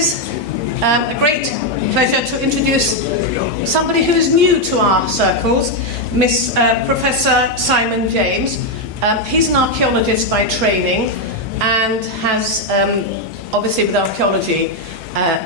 is a great pleasure to introduce somebody who is new to our circles, Professor Simon James. He's an archaeologist by training and has, obviously with archaeology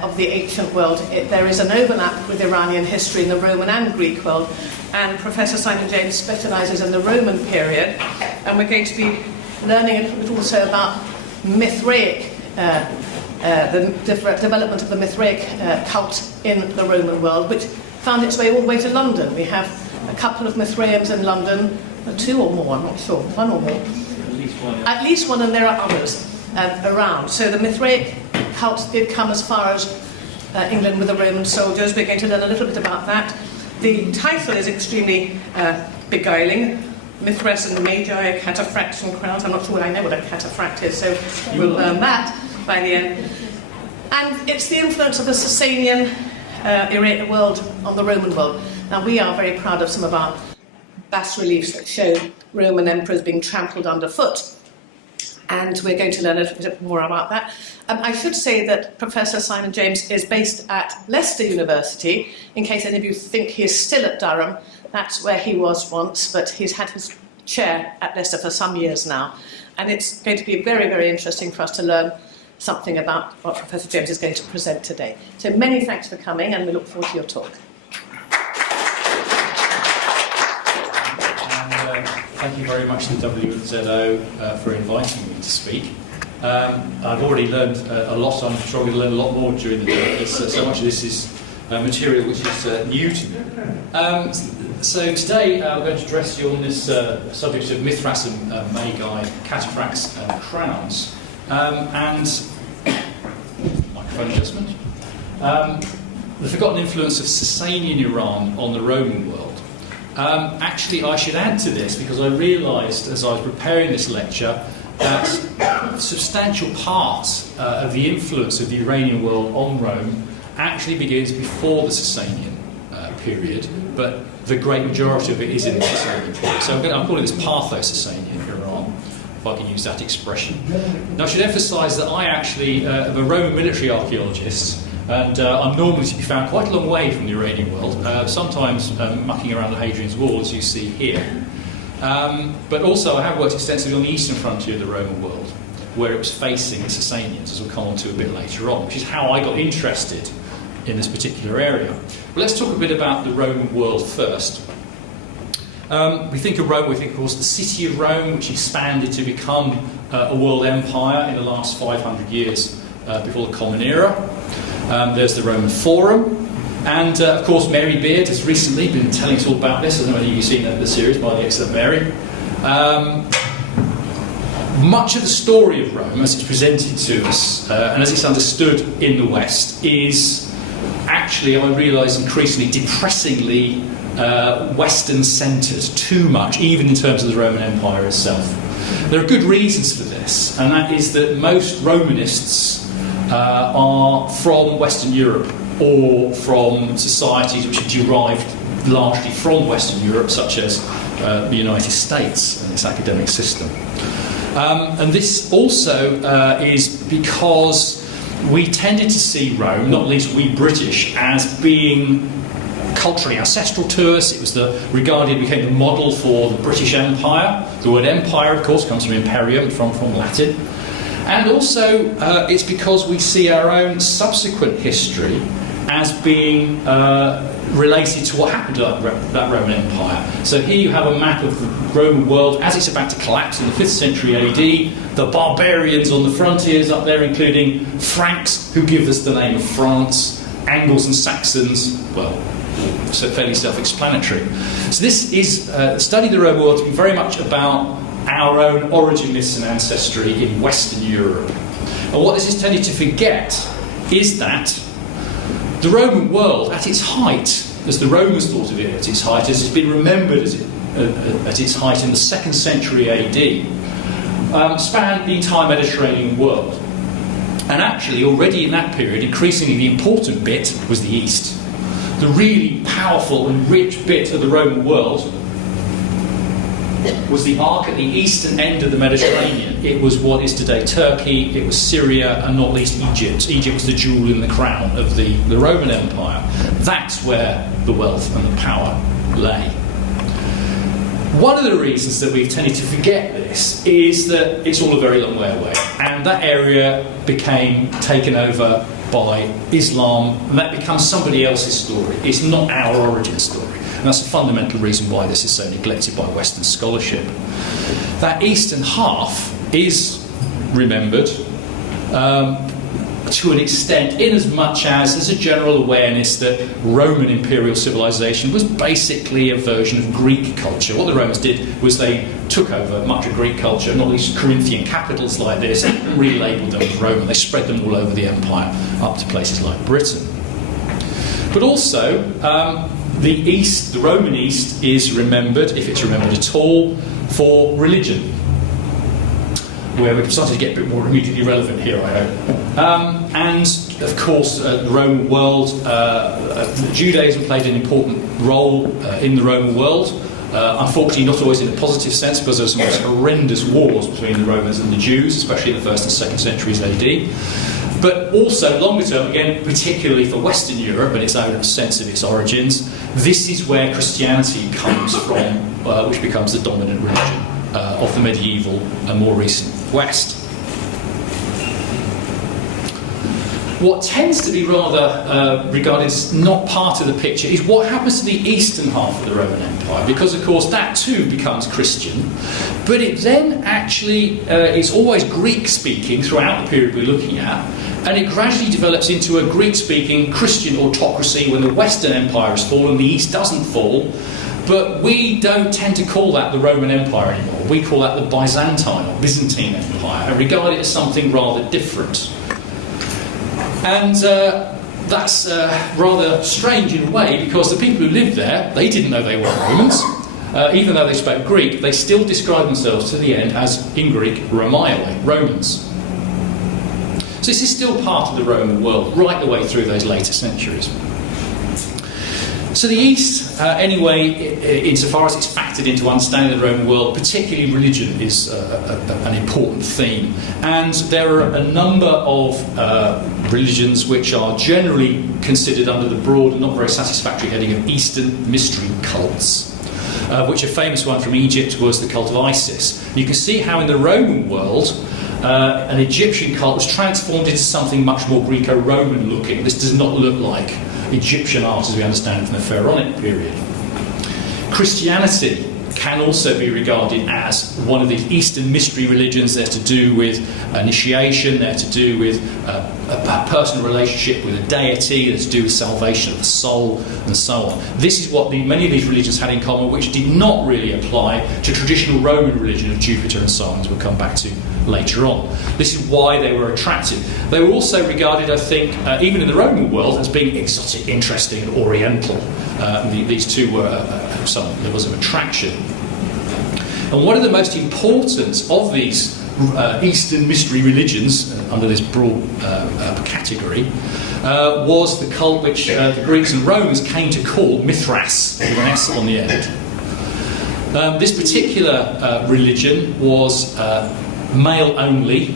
of the ancient world, there is an overlap with Iranian history in the Roman and Greek world, and Professor Simon James specialises in the Roman period, and we're going to be learning a little bit also about Mithraic, the development of the Mithraic cult in the Roman world, which found its way all the way to London. We have a couple of Mithraians in London, two or more, I'm not sure, one or more. At least one. At least one, and there are others around. So the Mithraic cult did come as far as England with the Roman soldiers. We're going to learn a little bit about that. The title is extremely beguiling. Mithras and Magi, cataphracts and crowns. I'm not sure I know what a cataphract is, so we'll learn that by the end. And it's the influence of the Sasanian world on the Roman world. Now, we are very proud of some of our bas-reliefs that show Roman emperors being trampled underfoot. And we're going to learn a little bit more about that. I should say that Professor Simon James is based at Leicester University. In case any of you think he is still at Durham, that's where he was once, but he's had his chair at Leicester for some years now. And it's going to be very, very interesting for us to learn something about what Professor James is going to present today. So many thanks for coming, and we look forward to your talk. Thank you very much to WZO for inviting me to speak. I've already learned a lot, so I'm sure I'm going to learn a lot more during the day. So much of this is material which is new to me. So today I'm going to address you on this subject of Mithras and Magi, cataphracts and crowns. And microphone adjustment. The forgotten influence of Sasanian Iran on the Roman world. Actually, I should add to this because I realised as I was preparing this lecture that a substantial part of the influence of the Iranian world on Rome actually begins before the Sasanian period, but the great majority of it is in the Sasanian period. So I'm calling this Partho-Sasanian Iran, if I can use that expression. Now, I should emphasise that I actually am a Roman military archaeologist, and I'm normally to be found quite a long way from the Iranian world, sometimes mucking around the Hadrian's Wall, as you see here. But also I have worked extensively on the eastern frontier of the Roman world, where it was facing the Sasanians, as we'll come on to a bit later on, which is how I got interested in this particular area. But let's talk a bit about the Roman world first. We think of Rome, we think of course the city of Rome, which expanded to become a world empire in the last 500 years before the Common Era. There's the Roman Forum, and of course Mary Beard has recently been telling us all about this. I don't know whether you've seen the series by the excellent Mary. Much of the story of Rome, as it's presented to us, and as it's understood in the West, is actually, I realise, increasingly depressingly Western-centred, too much, even in terms of the Roman Empire itself. There are good reasons for this, and that is that most Romanists are from Western Europe or from societies which are derived largely from Western Europe, such as the United States and its academic system. And this also is because we tended to see Rome, not least we British, as being culturally ancestral to us. It was became the model for the British Empire. The word empire, of course, comes from imperium, from Latin. And also, it's because we see our own subsequent history as being related to what happened to that Roman Empire. So here you have a map of the Roman world as it's about to collapse in the 5th century AD. The barbarians on the frontiers up there, including Franks, who give us the name of France, Angles and Saxons, well, so fairly self-explanatory. So this is study of the Roman world to be very much about our own origin myths and ancestry in Western Europe. And what this is tending to forget is that the Roman world, at its height, as the Romans thought of it at its height, as it's been remembered at its height in the 2nd century AD, spanned the entire Mediterranean world. And actually, already in that period, increasingly the important bit was the East. The really powerful and rich bit of the Roman world was the arc at the eastern end of the Mediterranean. It was what is today Turkey, it was Syria, and not least Egypt. Egypt was the jewel in the crown of the Roman Empire. That's where the wealth and the power lay. One of the reasons that we've tended to forget this is that it's all a very long way away, and that area became taken over by Islam, and that becomes somebody else's story. It's not our origin story. And that's a fundamental reason why this is so neglected by Western scholarship. That eastern half is remembered to an extent, in as much as there's a general awareness that Roman imperial civilization was basically a version of Greek culture. What the Romans did was they took over much of Greek culture, not least Corinthian capitals like this, and relabeled them as Roman. They spread them all over the empire, up to places like Britain. But also, the East, the Roman East, is remembered, if it's remembered at all, for religion, where we're starting to get a bit more immediately relevant here, I hope. And, of course, the Roman world, Judaism played an important role in the Roman world. Unfortunately, not always in a positive sense, because there were some horrendous wars between the Romans and the Jews, especially in the 1st and 2nd centuries AD. But also, longer term, again, particularly for Western Europe and its own sense of its origins, this is where Christianity comes from, which becomes the dominant religion of the medieval and more recent West. What tends to be rather regarded as not part of the picture is what happens to the eastern half of the Roman Empire, because, of course, that too becomes Christian, but it then actually is always Greek-speaking throughout the period we're looking at, and it gradually develops into a Greek-speaking Christian autocracy when the Western Empire has fallen, the East doesn't fall. But we don't tend to call that the Roman Empire anymore. We call that the Byzantine or Byzantine Empire and regard it as something rather different. And that's rather strange in a way, because the people who lived there, they didn't know they were Romans. Even though they spoke Greek, they still described themselves to the end as, in Greek, Romaioi, Romans. So this is still part of the Roman world, right the way through those later centuries. So the East, anyway, insofar as it's factored into understanding the Roman world, particularly religion is an important theme. And there are a number of religions which are generally considered under the broad and not very satisfactory heading of Eastern mystery cults, which a famous one from Egypt was the cult of Isis. And you can see how in the Roman world, an Egyptian cult was transformed into something much more Greco-Roman looking. This does not look like Egyptian art as we understand it from the Pharaonic period. Christianity can also be regarded as one of these Eastern mystery religions. They're to do with initiation, they're to do with a personal relationship with a deity, they're to do with salvation of the soul, and so on. This is what many of these religions had in common, which did not really apply to traditional Roman religion of Jupiter and so on, as we'll come back to later on. This is why they were attractive. They were also regarded, I think, even in the Roman world, as being exotic, interesting, and oriental. These two were some levels of attraction. And one of the most important of these Eastern mystery religions, under this broad category, was the cult which the Greeks and Romans came to call Mithras, with an S on the end. This particular religion was male only,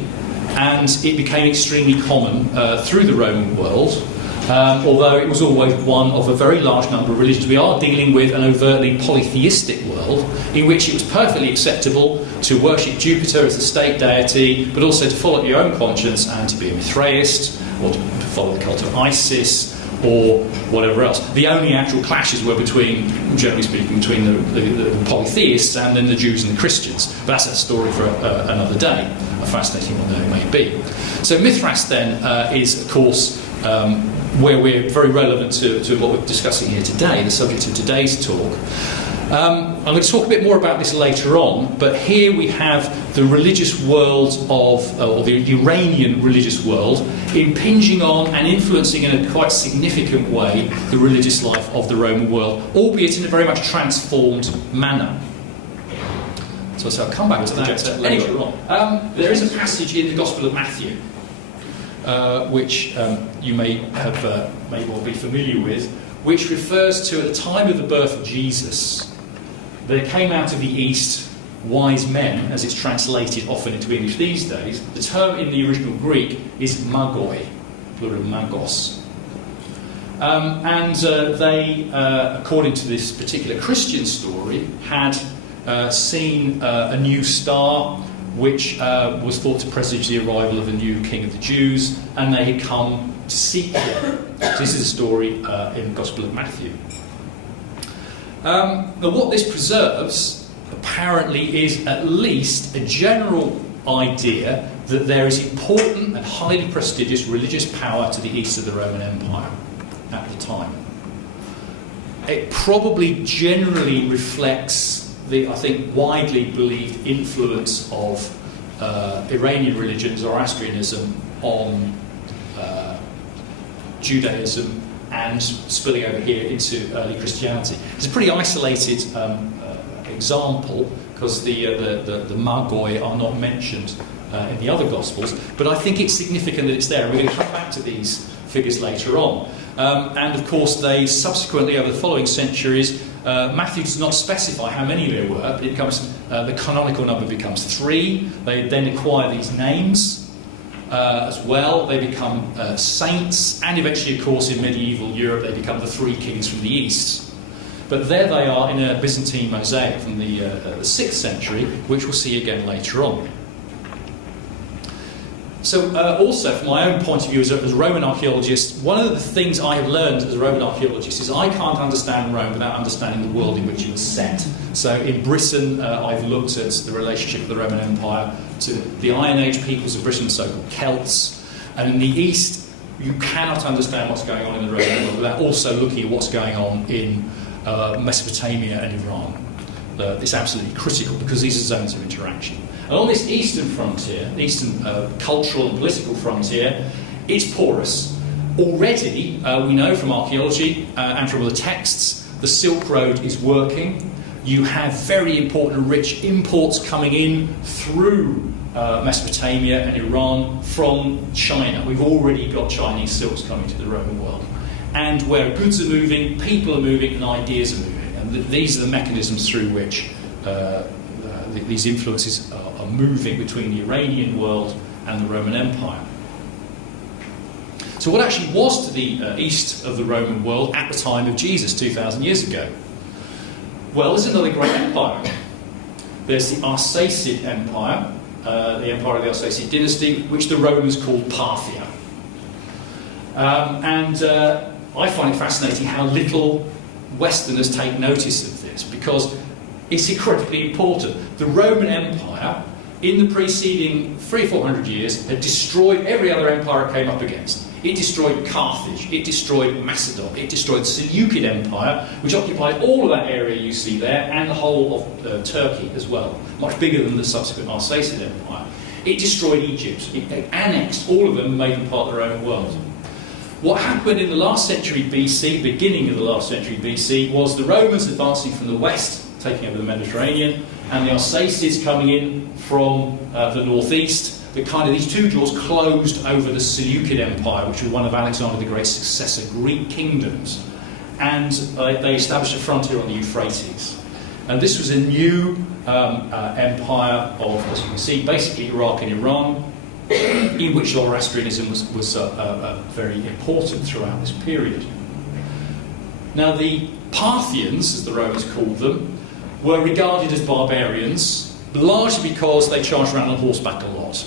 and it became extremely common through the Roman world, although it was always one of a very large number of religions. We are dealing with an overtly polytheistic world in which it was perfectly acceptable to worship Jupiter as the state deity, but also to follow your own conscience and to be a Mithraist, or to follow the cult of Isis, or whatever else. The only actual clashes were between, generally speaking, between the polytheists and then the Jews and the Christians. But that's a story for another day, a fascinating one though it may be. So Mithras then is, of course, where we're very relevant to what we're discussing here today, the subject of today's talk. I'm going to talk a bit more about this later on, but here we have the religious world of, or the Iranian religious world, impinging on and influencing in a quite significant way the religious life of the Roman world, albeit in a very much transformed manner. So I'll come back to that later on. There is a passage in the Gospel of Matthew, which you may well be familiar with, which refers to at the time of the birth of Jesus, there came out of the east wise men, as it's translated often into English these days. The term in the original Greek is magoi, plural magos. They, according to this particular Christian story, had seen a new star which was thought to presage the arrival of a new king of the Jews, and they had come to seek him. This is a story in the Gospel of Matthew. Now, what this preserves, apparently, is at least a general idea that there is important and highly prestigious religious power to the east of the Roman Empire at the time. It probably generally reflects the, I think, widely believed influence of Iranian religion, Zoroastrianism, on Judaism and spilling over here into early Christianity. It's a pretty isolated example because the Magoi are not mentioned in the other Gospels, but I think it's significant that it's there. We're going to come back to these figures later on. And of course, they subsequently, over the following centuries, Matthew does not specify how many there were, but it becomes, the canonical number becomes 3. They then acquire these names as well. They become saints, and eventually, of course, in medieval Europe, they become the 3 kings from the east. But there they are in a Byzantine mosaic from the 6th century, which we'll see again later on. So also, from my own point of view as a Roman archaeologist, one of the things I have learned as a Roman archaeologist is I can't understand Rome without understanding the world in which it was set. So in Britain, I've looked at the relationship of the Roman Empire to the Iron Age peoples of Britain, the so-called Celts. And in the East, you cannot understand what's going on in the Roman world without also looking at what's going on in Mesopotamia and Iran. It's absolutely critical because these are zones of interaction. And on this eastern frontier, the eastern cultural and political frontier, it's porous. Already, we know from archaeology and from other texts, the Silk Road is working. You have very important rich imports coming in through Mesopotamia and Iran from China. We've already got Chinese silks coming to the Roman world. And where goods are moving, people are moving, and ideas are moving. And these are the mechanisms through which these influences are moving between the Iranian world and the Roman Empire. So what actually was to the east of the Roman world at the time of Jesus 2,000 years ago? Well, there's another great empire. There's the Arsacid Empire, the empire of the Arsacid dynasty, which the Romans called Parthia. I find it fascinating how little Westerners take notice of this, because it's incredibly important. The Roman Empire, in the preceding 300 or 400 years, had destroyed every other empire it came up against. It destroyed Carthage, it destroyed Macedon, it destroyed the Seleucid Empire, which occupied all of that area you see there, and the whole of Turkey as well, much bigger than the subsequent Arsacid Empire. It destroyed Egypt, it annexed all of them and made them part of the Roman world. What happened in the last century BC, beginning of the last century BC, was the Romans advancing from the west, taking over the Mediterranean, and the Arsacids coming in from the northeast. These two doors closed over the Seleucid Empire, which was one of Alexander the Great's successor Greek kingdoms. And they established a frontier on the Euphrates. And this was a new empire of, as you can see, basically Iraq and Iran, in which Zoroastrianism was very important throughout this period. Now, the Parthians, as the Romans called them, were regarded as barbarians, largely because they charged around on horseback a lot.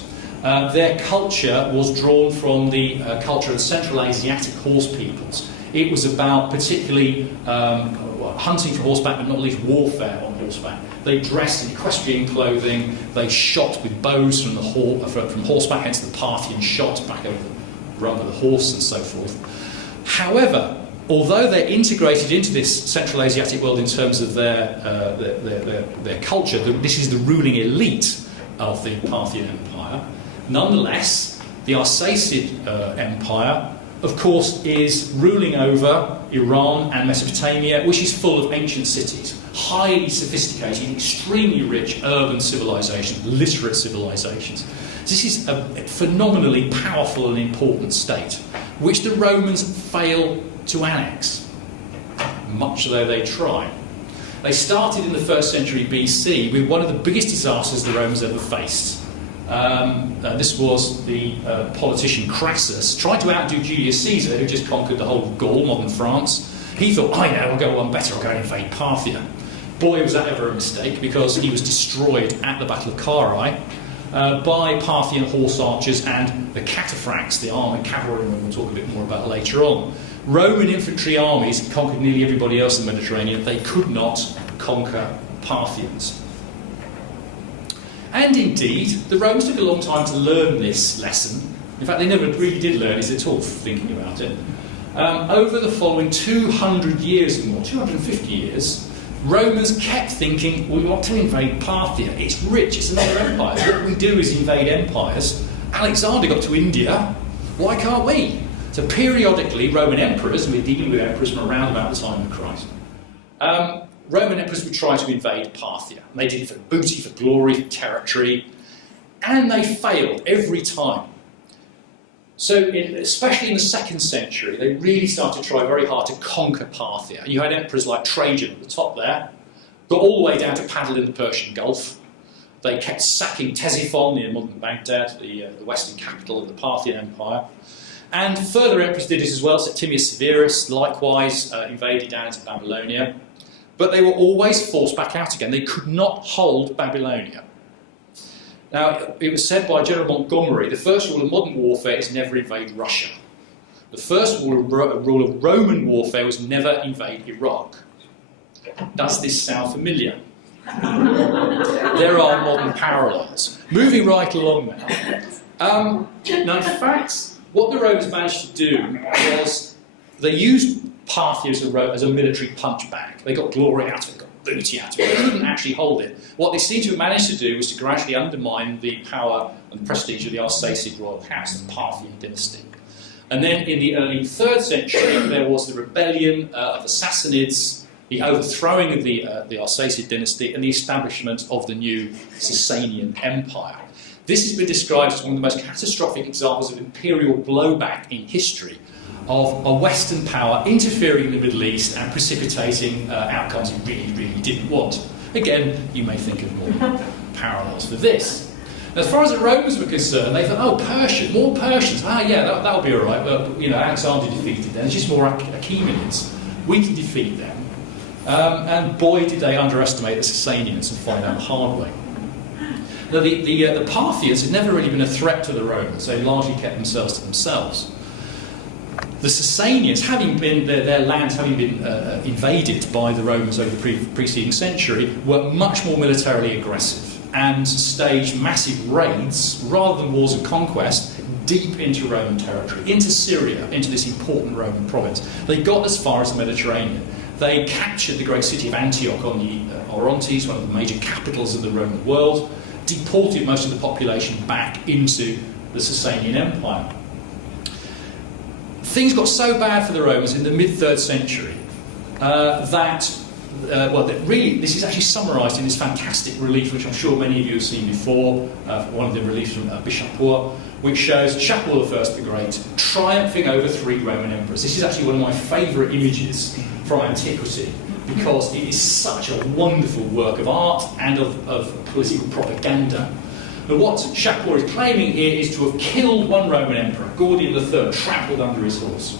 Their culture was drawn from the culture of Central Asiatic horse peoples. It was about particularly hunting for horseback, but not least warfare on horseback. They dressed in equestrian clothing, they shot with bows from horseback, hence the Parthian shot back over the rump of the horse and so forth. However, although they're integrated into this Central Asiatic world in terms of their culture, this is the ruling elite of the Parthian Empire. Nonetheless, the Arsacid Empire, of course, is ruling over Iran and Mesopotamia, which is full of ancient cities, highly sophisticated, extremely rich urban civilizations, literate civilizations. This is a phenomenally powerful and important state, which the Romans fail to annex, much though they try. They started in the 1st century BC with one of the biggest disasters the Romans ever faced. This was the politician Crassus, tried to outdo Julius Caesar, who just conquered the whole of Gaul, modern France. He thought, I know, I'll go one better, I'll go and invade Parthia. Boy, was that ever a mistake, because he was destroyed at the Battle of Carrhae by Parthian horse archers and the cataphracts, the armoured cavalrymen we'll talk a bit more about later on. Roman infantry armies conquered nearly everybody else in the Mediterranean. They could not conquer Parthians. And indeed, the Romans took a long time to learn this lesson. In fact, they never really did learn it at all, thinking about it. Over the following 200 years or more, 250 years, Romans kept thinking, we want to invade Parthia. It's rich, it's another empire. What we do is invade empires. Alexander got to India. Why can't we? So periodically, Roman emperors, and we're dealing with emperors from around about the time of Christ, Roman emperors would try to invade Parthia. And they did it for booty, for glory, for territory, and they failed every time. So, especially in the 2nd century, they really started to try very hard to conquer Parthia. You had emperors like Trajan at the top there, got all the way down to paddle in the Persian Gulf. They kept sacking Ctesiphon near modern Baghdad, the western capital of the Parthian Empire. And further emperors did this as well. Septimius Severus likewise invaded down into Babylonia. But they were always forced back out again. They could not hold Babylonia. Now, it was said by General Montgomery, the first rule of modern warfare is never invade Russia. The first rule of Roman warfare was never invade Iraq. Does this sound familiar? There are modern parallels. Moving right along now. Now, in fact, what the Romans managed to do was they used Parthia as a military punch bag. They got glory out of it, got booty out of it. They couldn't actually hold it. What they seem to have managed to do was to gradually undermine the power and prestige of the Arsacid royal house, the Parthian dynasty. And then in the early 3rd century, there was the rebellion of the Sassanids, the overthrowing of the Arsacid dynasty, and the establishment of the new Sasanian Empire. This has been described as one of the most catastrophic examples of imperial blowback in history, of a Western power interfering in the Middle East and precipitating outcomes it really, really didn't want. Again, you may think of more parallels for this. Now, as far as the Romans were concerned, they thought, oh, Persian, more Persians. Ah, yeah, that'll be all right. But, Alexander defeated them. It's just more Achaemenids. We can defeat them. And boy, did they underestimate the Sasanians and find out the hard way. Now, the Parthians had never really been a threat to the Romans. They largely kept themselves to themselves. The Sasanians, having been their lands having been invaded by the Romans over the preceding century, were much more militarily aggressive and staged massive raids, rather than wars of conquest, deep into Roman territory, into Syria, into this important Roman province. They got as far as the Mediterranean. They captured the great city of Antioch on the Orontes, one of the major capitals of the Roman world, deported most of the population back into the Sasanian Empire. Things got so bad for the Romans in the mid-3rd century this is actually summarised in this fantastic relief, which I'm sure many of you have seen before, one of the reliefs from Bishapur, which shows Shapur I the Great triumphing over 3 Roman emperors. This is actually one of my favourite images from antiquity, because it is such a wonderful work of art and of political propaganda. But what Shapur is claiming here is to have killed one Roman emperor, Gordian III, trampled under his horse.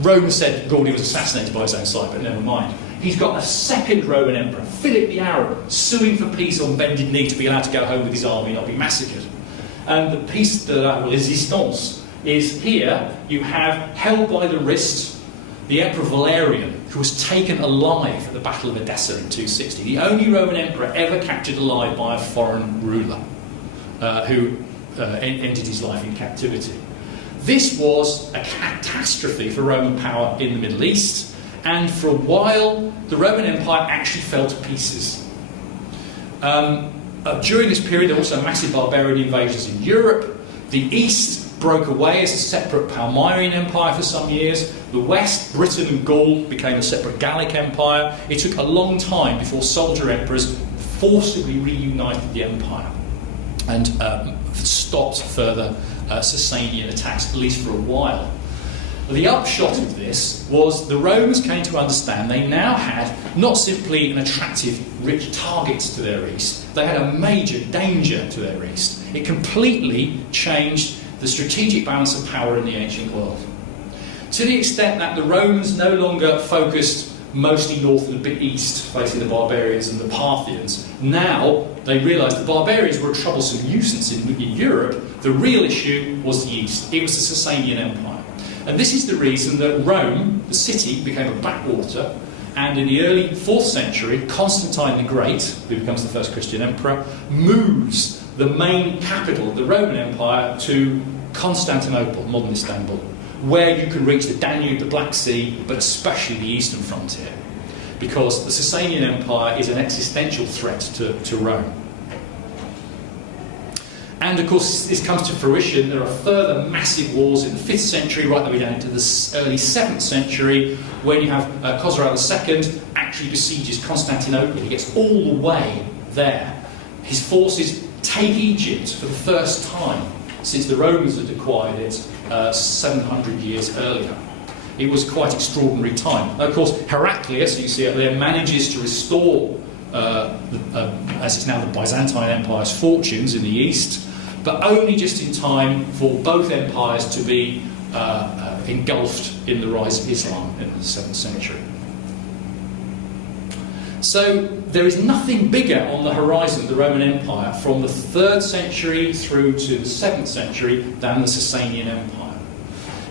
Rome said Gordian was assassinated by his own side, but never mind. He's got a second Roman emperor, Philip the Arab, suing for peace on bended knee to be allowed to go home with his army and not be massacred. And the piece de la résistance is here. You have, held by the wrist, the Emperor Valerian, who was taken alive at the Battle of Edessa in 260. The only Roman emperor ever captured alive by a foreign ruler who ended his life in captivity. This was a catastrophe for Roman power in the Middle East, and for a while the Roman Empire actually fell to pieces. During this period there were also massive barbarian invasions in Europe. The East broke away as a separate Palmyrene Empire for some years. The West, Britain and Gaul, became a separate Gallic Empire. It took a long time before soldier emperors forcibly reunited the empire and stopped further Sasanian attacks, at least for a while. The upshot of this was the Romans came to understand they now had not simply an attractive, rich target to their east, they had a major danger to their east. It completely changed the strategic balance of power in the ancient world. To the extent that the Romans no longer focused mostly north and a bit east, facing the barbarians and the Parthians. Now they realised the barbarians were a troublesome nuisance in Europe. The real issue was the east. It was the Sasanian Empire. And this is the reason that Rome, the city, became a backwater, and in the early 4th century, Constantine the Great, who becomes the first Christian emperor, moves the main capital of the Roman Empire to Constantinople, modern Istanbul, where you can reach the Danube, the Black Sea, but especially the eastern frontier, because the Sasanian Empire is an existential threat to Rome. And of course, this comes to fruition. There are further massive wars in the 5th century, right the way down to the early 7th century, when you have Khosrow II actually besieges Constantinople. He gets all the way there. His forces take Egypt for the first time since the Romans had acquired it 700 years earlier. It was quite extraordinary time. Of course, Heraclius, you see up there, manages to restore, as it's now the Byzantine Empire's fortunes in the east, but only just in time for both empires to be engulfed in the rise of Islam in the 7th century. So there is nothing bigger on the horizon of the Roman Empire from the 3rd century through to the 7th century than the Sasanian Empire.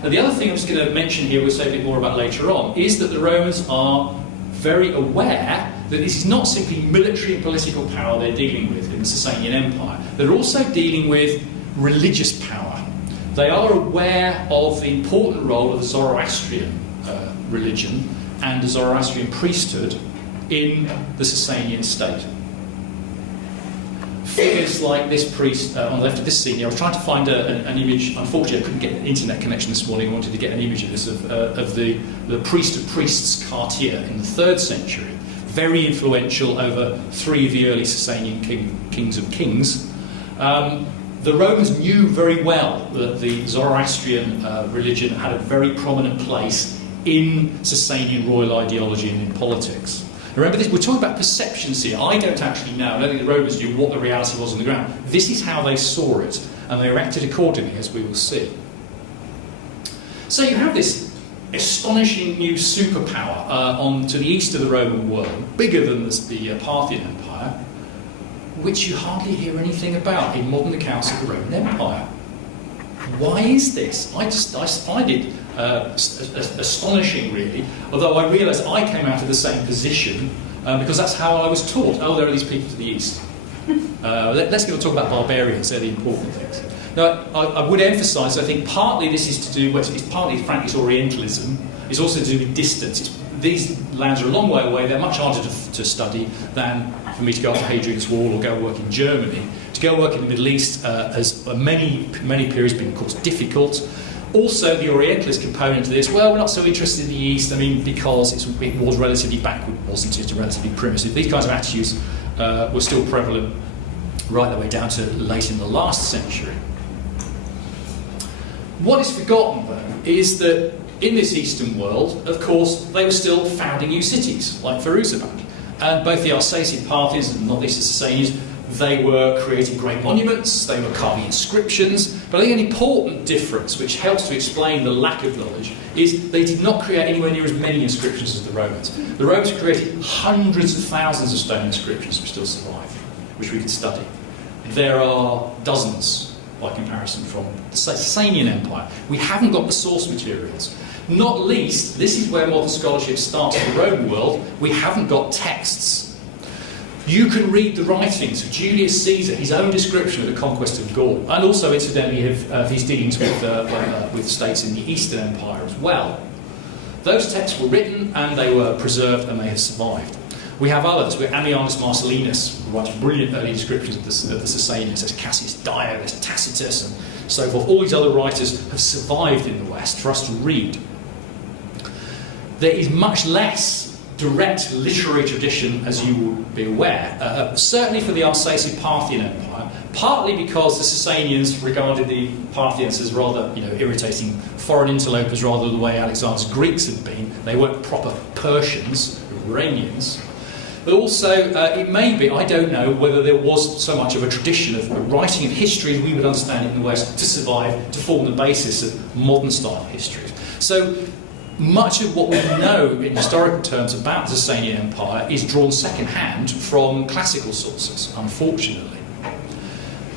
Now the other thing I'm just going to mention here, we'll say a bit more about later on, is that the Romans are very aware that this is not simply military and political power they're dealing with in the Sasanian Empire. They're also dealing with religious power. They are aware of the important role of the Zoroastrian religion and the Zoroastrian priesthood in the Sasanian state. Figures like this priest on the left of this scene here, I was trying to find an image. Unfortunately, I couldn't get an internet connection this morning. I wanted to get an image of this, of the priest of priests, Cartier, in the 3rd century. Very influential over 3 of the early Sasanian kings of kings. The Romans knew very well that the Zoroastrian religion had a very prominent place in Sasanian royal ideology and in politics. Remember this, we're talking about perceptions here. I don't actually know, I don't think the Romans knew what the reality was on the ground. This is how they saw it, and they acted accordingly, as we will see. So you have this astonishing new superpower on to the east of the Roman world, bigger than the Parthian Empire, which you hardly hear anything about in modern accounts of the Roman Empire. Why is this? I find it astonishing, really, although I realise I came out of the same position because that's how I was taught. Oh, there are these people to the east. Let's go and talk about barbarians. They're the important things. Now, I would emphasise, I think partly this is to do with, it's partly, frankly, it's Orientalism. It's also to do with distance. These lands are a long way away. They're much harder to study than for me to go up to Hadrian's Wall or go work in Germany. To go work in the Middle East has many periods been, of course, difficult. Also, the Orientalist component to this, well, we're not so interested in the East, I mean, because it was relatively backward, wasn't it, relatively primitive. These kinds of attitudes were still prevalent right the way down to late in the last century. What is forgotten, though, is that in this Eastern world, of course, they were still founding new cities, like Firuzabad. And both the Alsatian Parthians and not least the Sasanians, they were creating great monuments, they were carving inscriptions, but I think an important difference, which helps to explain the lack of knowledge, is they did not create anywhere near as many inscriptions as the Romans. The Romans created hundreds of thousands of stone inscriptions which still survive, which we can study. There are dozens, by comparison, from the Sasanian Empire. We haven't got the source materials. Not least, this is where modern scholarship starts in the Roman world, we haven't got texts. You can read the writings of Julius Caesar, his own description of the conquest of Gaul, and also, incidentally, of his dealings with states in the Eastern Empire as well. Those texts were written, and they were preserved, and they have survived. We have others. We have Ammianus Marcellinus, who writes brilliant early descriptions of the Sasanians. There's Cassius Dio, there's Tacitus, and so forth. All these other writers have survived in the West for us to read. There is much less direct literary tradition, as you will be aware, certainly for the Alsatian Parthian Empire, partly because the Sasanians regarded the Parthians as rather, irritating foreign interlopers rather than the way Alexander's Greeks had been. They weren't proper Persians, Iranians. But also, it may be, I don't know, whether there was so much of a tradition of writing of history as we would understand it in the West to survive, to form the basis of modern style history. So much of what we know in historical terms about the Sasanian Empire is drawn second-hand from classical sources, unfortunately.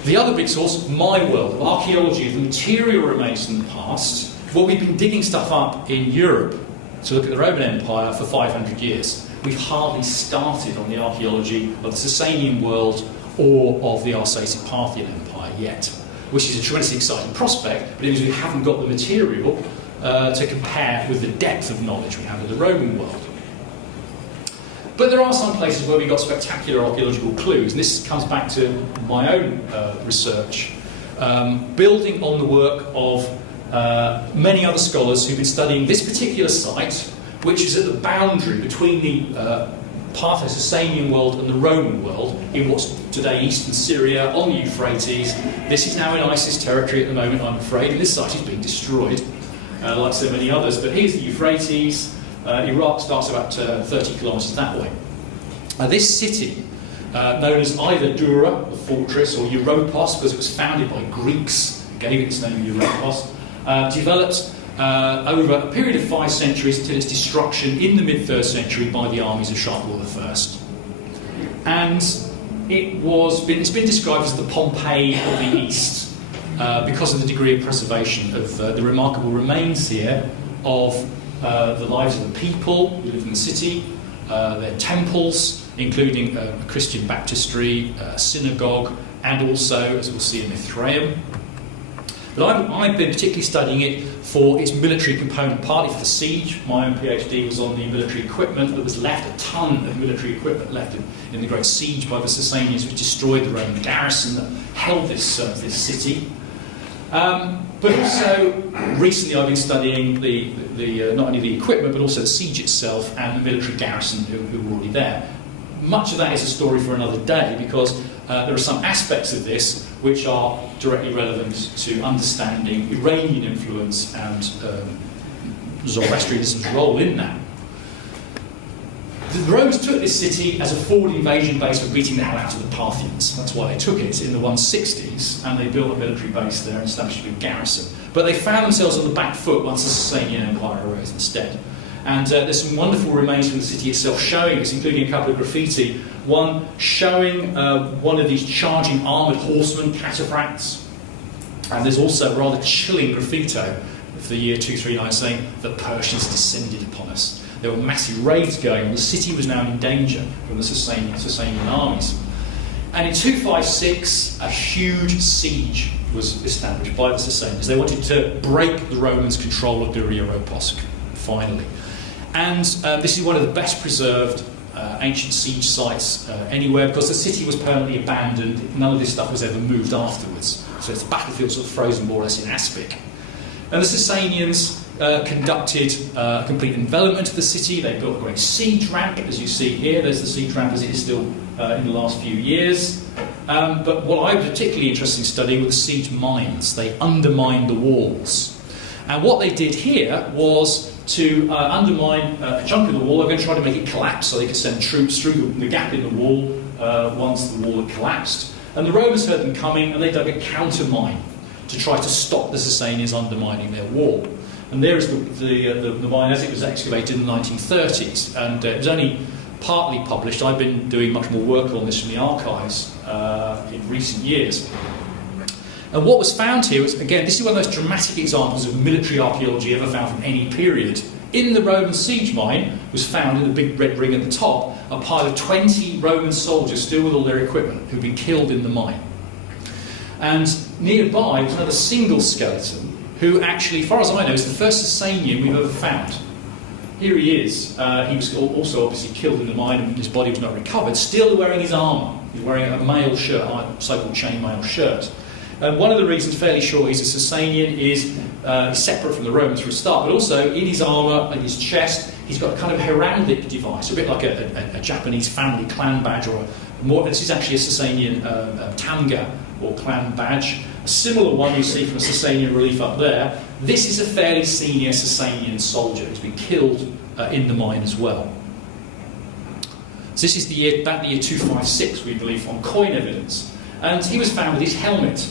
The other big source, my world, of archaeology, of the material remains from the past. Well, we've been digging stuff up in Europe to look at the Roman Empire for 500 years. We've hardly started on the archaeology of the Sasanian world or of the Arsacid-Parthian Empire yet, which is a tremendously exciting prospect, but it means we haven't got the material to compare with the depth of knowledge we have of the Roman world. But there are some places where we've got spectacular archaeological clues, and this comes back to my own research, building on the work of many other scholars who've been studying this particular site, which is at the boundary between the Partho-Sasanian world and the Roman world, in what's today eastern Syria, on the Euphrates. This is now in ISIS territory at the moment, I'm afraid, and this site is being destroyed, like so many others. But here's the Euphrates. Iraq starts about 30 kilometres that way. This city, known as either Dura, the fortress, or Europos, because it was founded by Greeks, gave it its name Europos, developed over a period of 5 centuries until its destruction in the mid-3rd century by the armies of Shapur I. And it's been described as the Pompeii of the East because of the degree of preservation of the remarkable remains here of the lives of the people who live in the city, their temples, including a Christian baptistry, a synagogue, and also, as we'll see, a Mithraeum. But I've been particularly studying it for its military component, partly for the siege. My own PhD was on the military equipment that was left, a ton of military equipment left in the great siege by the Sasanians, which destroyed the Roman garrison that held this city. But also, recently I've been studying the not only the equipment, but also the siege itself and the military garrison who were already there. Much of that is a story for another day, because there are some aspects of this which are directly relevant to understanding Iranian influence and Zoroastrianism's role in that. The Romans took this city as a forward invasion base for beating the hell out of the Parthians. That's why they took it in the 160s, and they built a military base there and established a big garrison. But they found themselves on the back foot once the Sasanian Empire arose instead. And there's some wonderful remains from the city itself showing this, including a couple of graffiti. One showing one of these charging armoured horsemen, cataphracts. And there's also a rather chilling graffito of the year 239 saying, "The Persians descended upon us." There were massive raids going on. The city was now in danger from the Sasanian armies. And in 256, a huge siege was established by the Sasanians. They wanted to break the Romans' control of Dura Europos, finally. And this is one of the best preserved ancient siege sites anywhere, because the city was permanently abandoned. None of this stuff was ever moved afterwards. So it's a battlefield sort of frozen more or less in aspic. And the Sasanians conducted a complete envelopment of the city. They built a great siege ramp, as you see here. There's the siege ramp as it is still in the last few years. But what I was particularly interested in studying were the siege mines. They undermined the walls. And what they did here was to undermine a chunk of the wall. They're going to try to make it collapse so they could send troops through the gap in the wall once the wall had collapsed. And the Romans heard them coming, and they dug a counter mine to try to stop the Sasanians undermining their wall. And there is the mine as it was excavated in the 1930s, and it was only partly published. I've been doing much more work on this from the archives in recent years. And what was found here was, again, this is one of those dramatic examples of military archaeology ever found from any period. In the Roman siege mine was found, in the big red ring at the top, a pile of 20 Roman soldiers, still with all their equipment, who'd been killed in the mine. And nearby was another single skeleton, who actually, as far as I know, is the first Sasanian we've ever found. Here he is. He was also obviously killed in the mine, and his body was not recovered, still wearing his armour. He's wearing a mail shirt, a so-called chainmail shirt. And one of the reasons, fairly sure, he's a Sasanian is separate from the Romans for a start, but also in his armour and his chest, he's got a kind of heraldic device, a bit like a Japanese family clan badge, or more. This is actually a Sasanian tanga or clan badge. A similar one you see from a Sasanian relief up there. This is a fairly senior Sasanian soldier who's been killed in the mine as well. So this is about the year 256, we believe, on coin evidence. And he was found with his helmet.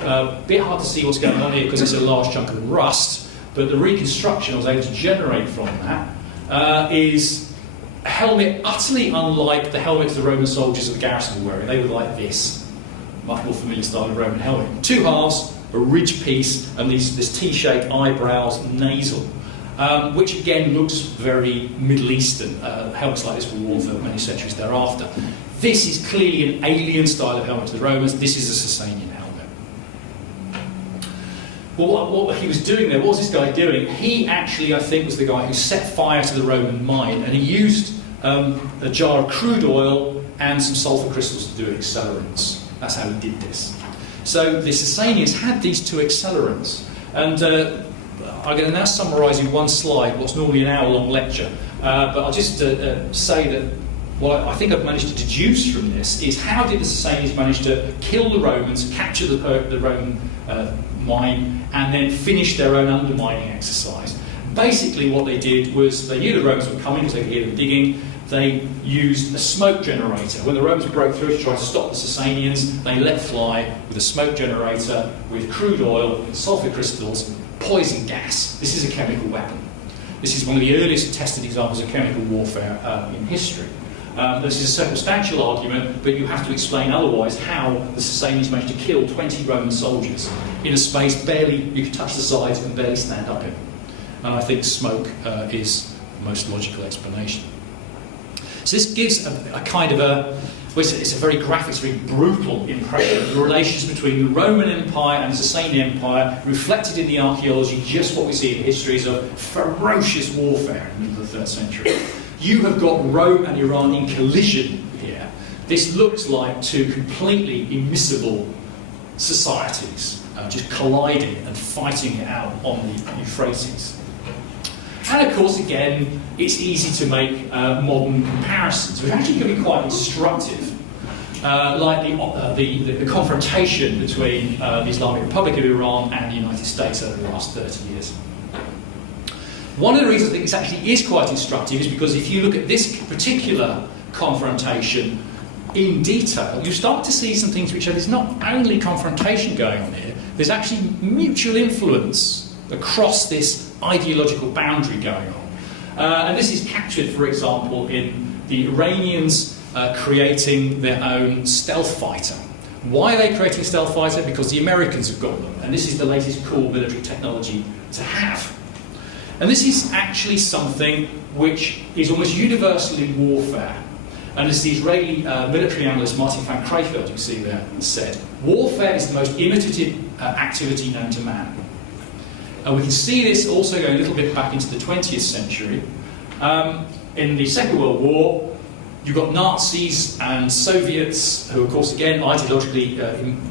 A bit hard to see what's going on here because it's a large chunk of rust, but the reconstruction I was able to generate from that is a helmet utterly unlike the helmets the Roman soldiers of the garrison were wearing. They were like this, much more familiar style of Roman helmet. Two halves, a ridge piece, and this T-shaped eyebrows, nasal, which again looks very Middle Eastern. Helmets like this were worn for many centuries thereafter. This is clearly an alien style of helmet to the Romans. This is a Sasanian helmet. Well, what he was doing there, what was this guy doing? He actually, I think, was the guy who set fire to the Roman mine, and he used a jar of crude oil and some sulfur crystals to do accelerants. That's how he did this. So the Sasanians had these two accelerants, and I'm going to now summarise in one slide what's normally an hour-long lecture, but I'll just say that what I think I've managed to deduce from this is how did the Sasanians manage to kill the Romans, capture the Roman mine, and then finish their own undermining exercise. Basically what they did was they knew the Romans were coming because they could hear them digging. They used a smoke generator. When the Romans broke through to try to stop the Sasanians, they let fly with a smoke generator with crude oil, sulfur crystals, poison gas. This is a chemical weapon. This is one of the earliest tested examples of chemical warfare in history. This is a circumstantial argument, but you have to explain otherwise how the Sasanians managed to kill 20 Roman soldiers in a space barely you could touch the sides and barely stand up in. And I think smoke is the most logical explanation. So this gives a kind of it's a very graphic, it's a very brutal impression of the relations between the Roman Empire and the Sasanian Empire, reflected in the archaeology, just what we see in histories of ferocious warfare in the middle of the 3rd century. You have got Rome and Iran in collision here. This looks like two completely immiscible societies just colliding and fighting it out on the Euphrates. And of course, again, it's easy to make modern comparisons, which actually can be quite instructive, like the confrontation between the Islamic Republic of Iran and the United States over the last 30 years. One of the reasons I think this actually is quite instructive is because if you look at this particular confrontation in detail, you start to see some things which show there's not only confrontation going on here, there's actually mutual influence across this ideological boundary going on. And this is captured, for example, in the Iranians creating their own stealth fighter. Why are they creating a stealth fighter? Because the Americans have got them, and this is the latest cool military technology to have. And this is actually something which is almost universal in warfare. And as the Israeli military analyst Martin van Crayfeld, you see there, said, warfare is the most imitative activity known to man. And we can see this also going a little bit back into the 20th century. In the Second World War, you've got Nazis and Soviets, who, of course, again, ideologically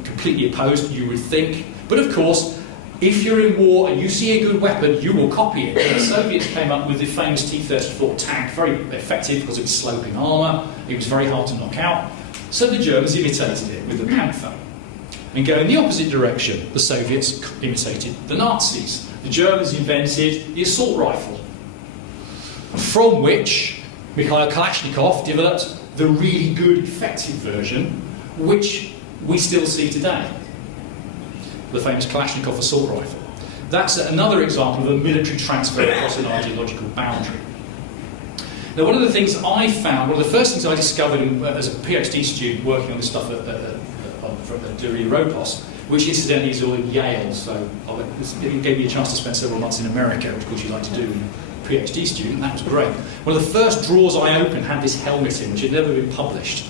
completely opposed, you would think. But, of course, if you're in war and you see a good weapon, you will copy it. And the Soviets came up with the famous T-34 tank, very effective because it was sloping armour, it was very hard to knock out. So the Germans imitated it with the Panther. And going the opposite direction, the Soviets imitated the Nazis. The Germans invented the assault rifle, from which Mikhail Kalashnikov developed the really good, effective version, which we still see today. The famous Kalashnikov assault rifle. That's another example of a military transfer across an ideological boundary. Now, one of the things I found, one of the first things I discovered as a PhD student working on this stuff at Ropos, which incidentally is all in Yale, so it gave me a chance to spend several months in America, which of course you like to do when you're a PhD student, and that was great. One of the first drawers I opened had this helmet in, which had never been published.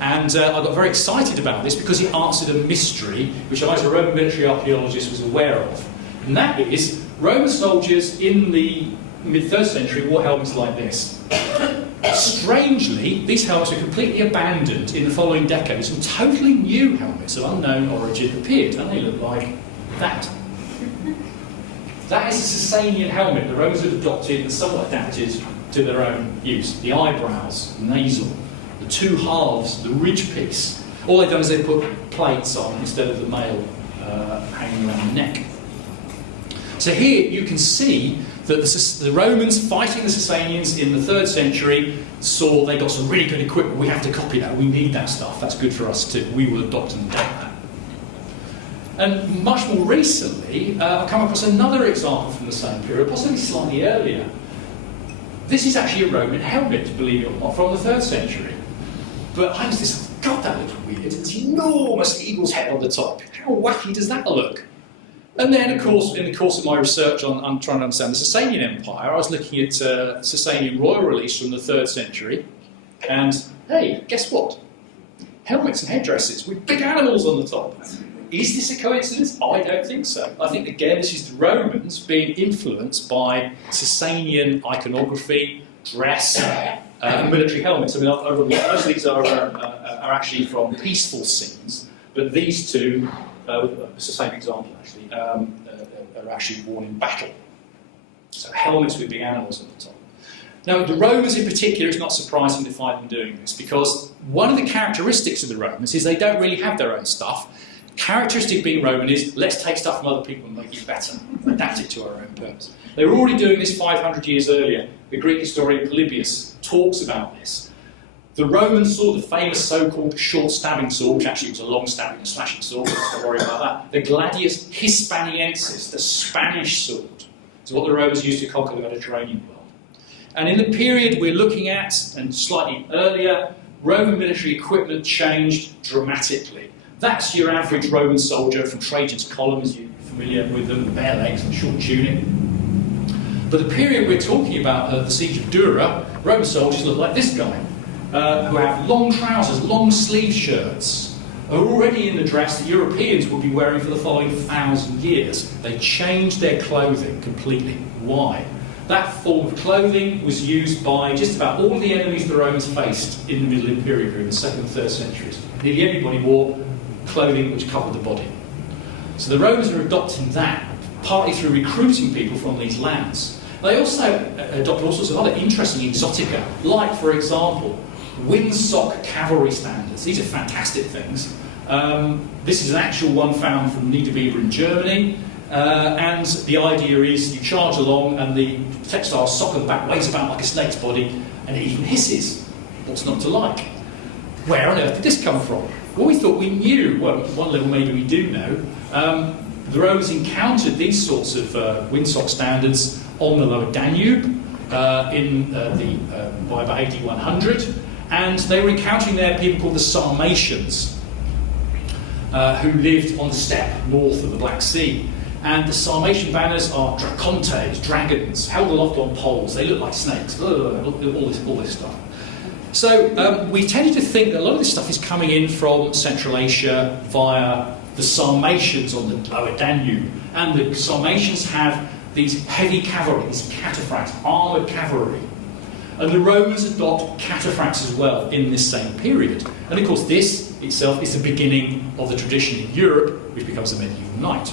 And I got very excited about this because it answered a mystery which I, as a Roman military archaeologist, was aware of. And that is, Roman soldiers in the mid-3rd century wore helmets like this. Strangely, these helmets were completely abandoned in the following decades, and totally new helmets of unknown origin appeared, and they look like that. That is a Sasanian helmet the Romans had adopted and somewhat adapted to their own use. The eyebrows, the nasal, the two halves, the ridge piece. All they've done is they've put plates on instead of the mail hanging around the neck. So here you can see that the Romans fighting the Sasanians in the 3rd century saw they got some really good equipment. We have to copy that. We need that stuff. That's good for us too. We will adopt and adapt that. And much more recently, I've come across another example from the same period, possibly slightly earlier. This is actually a Roman helmet, believe it or not, from the 3rd century. But I was this, God, that looked weird. It's an enormous eagle's head on the top. How wacky does that look? And then, of course, in the course of my research on trying to understand the Sasanian Empire, I was looking at Sasanian royal reliefs from the 3rd century. And, hey, guess what? Helmets and headdresses with big animals on the top. Is this a coincidence? I don't think so. I think, again, this is the Romans being influenced by Sasanian iconography, dress, and military helmets. I mean, most of these are actually from peaceful scenes, but these two, it's the same example actually, are actually worn in battle. So helmets with big animals on the top. Now, the Romans in particular, it's not surprising to find them doing this, because one of the characteristics of the Romans is they don't really have their own stuff. Characteristic being Roman is, let's take stuff from other people and make it better, adapt it to our own purpose. They were already doing this 500 years earlier. The Greek historian Polybius talks about this. The Romans saw the famous so-called short stabbing sword, which actually was a long stabbing and slashing sword, let's not worry about that. The gladius hispaniensis, the Spanish sword, is what the Romans used to conquer the Mediterranean world. And in the period we're looking at, and slightly earlier, Roman military equipment changed dramatically. That's your average Roman soldier from Trajan's column, as you're familiar with them, bare legs and short tunic. But the period we're talking about, the siege of Dura, Roman soldiers look like this guy, who have long trousers, long sleeve shirts, are already in the dress that Europeans would be wearing for the following 1,000 years. They changed their clothing completely. Why? That form of clothing was used by just about all the enemies the Romans faced in the Middle Imperial period, the 2nd and 3rd centuries. Nearly everybody wore clothing which covered the body. So the Romans are adopting that, partly through recruiting people from these lands. They also adopted all sorts of other interesting exotica, like, for example, windsock cavalry standards. These are fantastic things. This is an actual one found from Niederbieder in Germany, and the idea is you charge along and the textile sock at the back weighs about like a snake's body, and it even hisses. What's not to like? Where on earth did this come from? Well, we thought we knew. Well, at one level maybe we do know. The Romans encountered these sorts of windsock standards on the lower Danube by about AD 100, and they were encountering there people called the Sarmatians, who lived on the steppe north of the Black Sea. And the Sarmatian banners are dracontes, dragons, held aloft on poles. They look like snakes. All this stuff. So we tended to think that a lot of this stuff is coming in from Central Asia via the Sarmatians on the lower Danube. And the Sarmatians have these heavy cavalry, these cataphracts, armoured cavalry. And the Romans adopt cataphracts as well in this same period. And of course this itself is the beginning of the tradition in Europe, which becomes the medieval knight.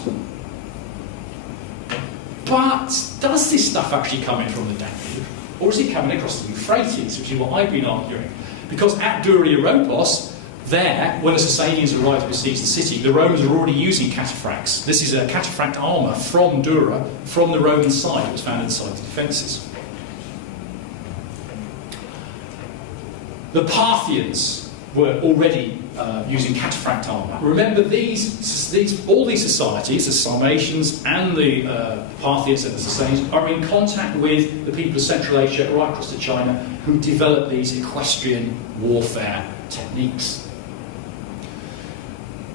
But does this stuff actually come in from the Danube? Or is it coming across the Euphrates, which is what I've been arguing? Because at Dura Europos, there, when the Sasanians arrived to besiege the city, the Romans were already using cataphracts. This is a cataphract armour from Dura, from the Roman side. It was found inside the defences. The Parthians were already using cataphract armour. Remember, all these societies, the Sarmatians and the Parthians and the Sasanians, are in contact with the people of Central Asia, right across to China, who developed these equestrian warfare techniques.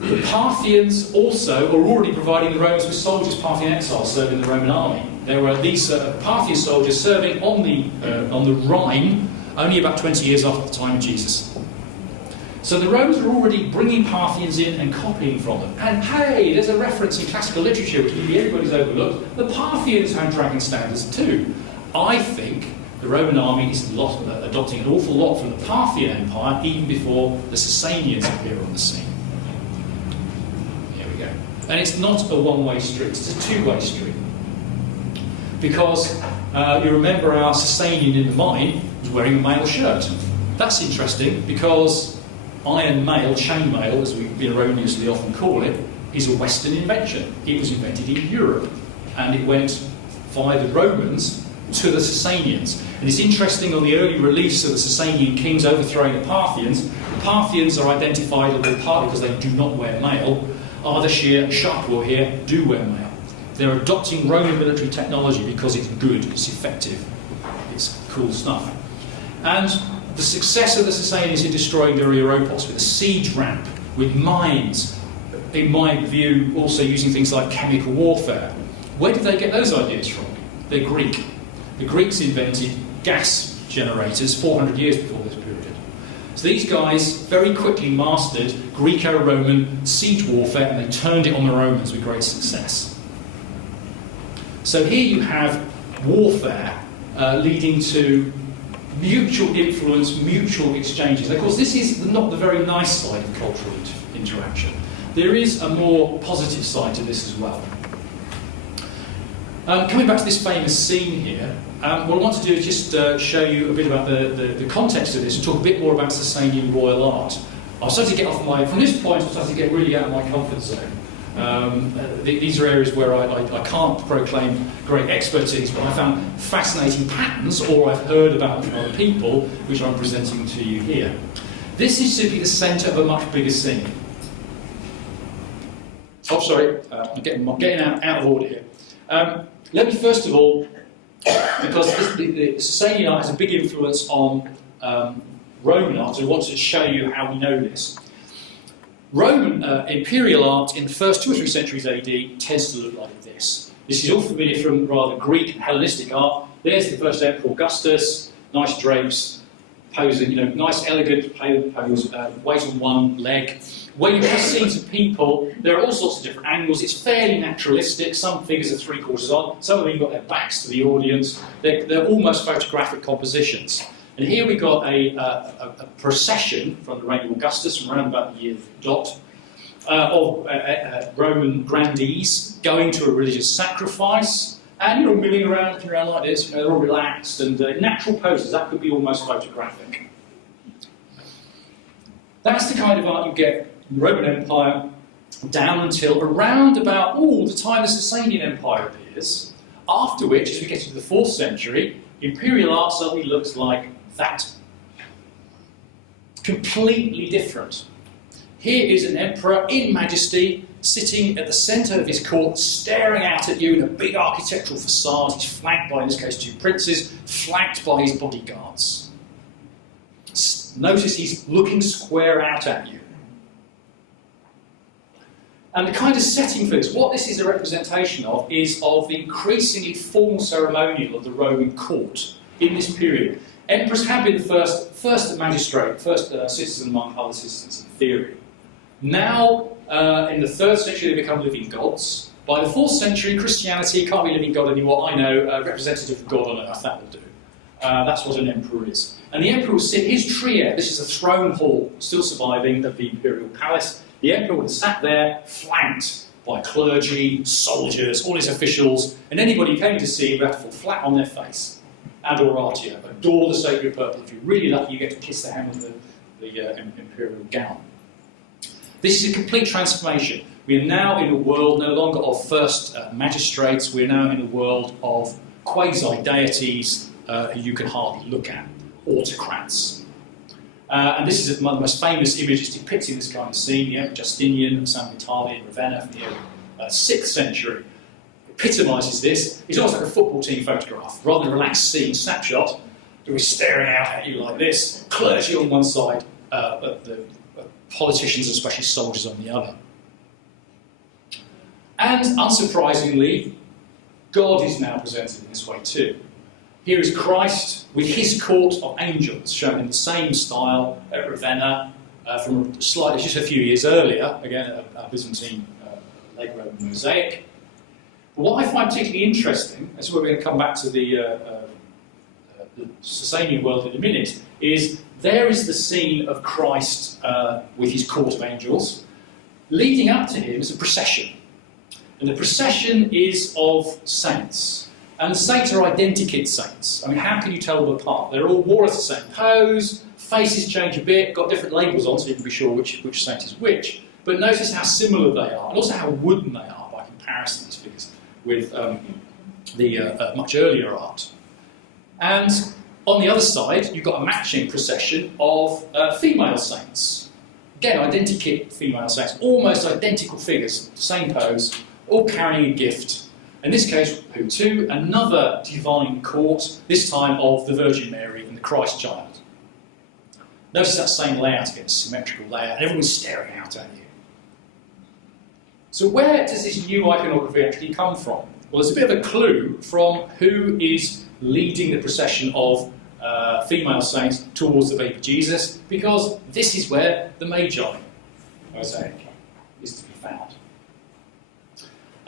The Parthians also were already providing the Romans with soldiers, Parthian exiles, serving the Roman army. There were these Parthian soldiers serving on the Rhine only about 20 years after the time of Jesus. So the Romans were already bringing Parthians in and copying from them. And hey, there's a reference in classical literature which maybe everybody's overlooked. The Parthians had dragon standards too. I think the Roman army is adopting an awful lot from the Parthian Empire even before the Sasanians appear on the scene. Here we go. And it's not a one-way street, it's a two-way street. Because you remember our Sasanian in the mine was wearing a male shirt. That's interesting because iron mail, chainmail, as we erroneously often call it, is a Western invention. It was invented in Europe, and it went via the Romans to the Sasanians. And it's interesting, on the early release of the Sasanian kings overthrowing the Parthians are identified, although partly because they do not wear mail. Ardashir, Shapur here do wear mail. They're adopting Roman military technology because it's good, it's effective, it's cool stuff. And the success of the Sasanians in destroying the Areopagus with a siege ramp, with mines, in my view, also using things like chemical warfare. Where did they get those ideas from? They're Greek. The Greeks invented gas generators 400 years before this period. So these guys very quickly mastered Greco-Roman siege warfare, and they turned it on the Romans with great success. So here you have warfare leading to mutual influence, mutual exchanges. And of course, this is not the very nice side of cultural interaction. There is a more positive side to this as well. Coming back to this famous scene here, what I want to do is just show you a bit about the context of this and talk a bit more about Sasanian royal art. I'm starting to get from this point, I'm starting to get really out of my comfort zone. These are areas where I can't proclaim great expertise, but I found fascinating patterns, or I've heard about them from other people, which I'm presenting to you here. This is simply the centre of a much bigger scene. Oh, sorry, I'm getting out of order here. Let me first of all, because the Sasanian art has a big influence on Roman art, so I want to show you how we know this. Roman imperial art in the first 2 or 3 centuries AD tends to look like this. This is all familiar from rather Greek and Hellenistic art. There's the first Emperor Augustus, nice drapes, posing, nice elegant pose, weight on one leg. Where you have scenes of people, there are all sorts of different angles. It's fairly naturalistic. Some figures are 3/4 on. Some of them got their backs to the audience. They're almost photographic compositions. And here we've got a procession from the reign of Augustus, from around about the year dot, of Roman grandees going to a religious sacrifice, and milling around, looking around like this. They're all relaxed and natural poses. That could be almost photographic. That's the kind of art you get in the Roman Empire down until around about the time the Sasanian Empire appears, after which, as we get into the 4th century, imperial art suddenly looks like that. Completely different. Here is an emperor in majesty, sitting at the centre of his court, staring out at you in a big architectural facade. He's flanked by, in this case, 2 princes, flanked by his bodyguards. Notice he's looking square out at you. And the kind of setting for this, what this is a representation of, is of the increasingly formal ceremonial of the Roman court in this period. Emperors have been the first magistrate, first citizen among other citizens in theory. Now, in the 3rd century, they become living gods. By the 4th century, Christianity can't be a living god anymore. I know, representative of God on earth, that will do. That's what an emperor is. And the emperor will sit, his triere, this is a throne hall, still surviving, of the imperial palace. The emperor would have sat there, flanked by clergy, soldiers, all his officials, and anybody who came to see him would have to fall flat on their face. Adoratio, adore the sacred purple. If you're really lucky, you get to kiss the hem of the imperial gown. This is a complete transformation. We are now in a world no longer of first magistrates, we are now in a world of quasi-deities who you can hardly look at, autocrats. And this is one of the most famous images depicting this kind of scene, the Emperor Justinian of San Vitale in Ravenna from the 6th century. Epitomises this. It's almost like a football team photograph, rather than a relaxed scene snapshot. Who is staring out at you like this, clergy on one side, but the politicians, especially soldiers, on the other. And unsurprisingly, God is now presented in this way too. Here is Christ with his court of angels, shown in the same style at Ravenna from just a few years earlier, again a Byzantine late Roman mosaic. But what I find particularly interesting, and so we're going to come back to the Sasanian world in a minute, is there is the scene of Christ with his court of angels. Leading up to him is a procession. And the procession is of saints. And the saints are identikit saints. I mean, how can you tell them apart? They're all more or less the same pose, faces change a bit, got different labels on so you can be sure which saint is which. But notice how similar they are, and also how wooden they are by comparison, these figures, with the much earlier art. And on the other side, you've got a matching procession of female saints. Again, identikit female saints, almost identical figures, same pose, all carrying a gift. In this case, who to? Another divine court, this time of the Virgin Mary and the Christ child. Notice that same layout again, symmetrical layout, and everyone's staring out at you. So where does this new iconography actually come from? Well, there's a bit of a clue from who is leading the procession of female saints towards the baby Jesus, because this is where the Magi, Mosaic, is to be found.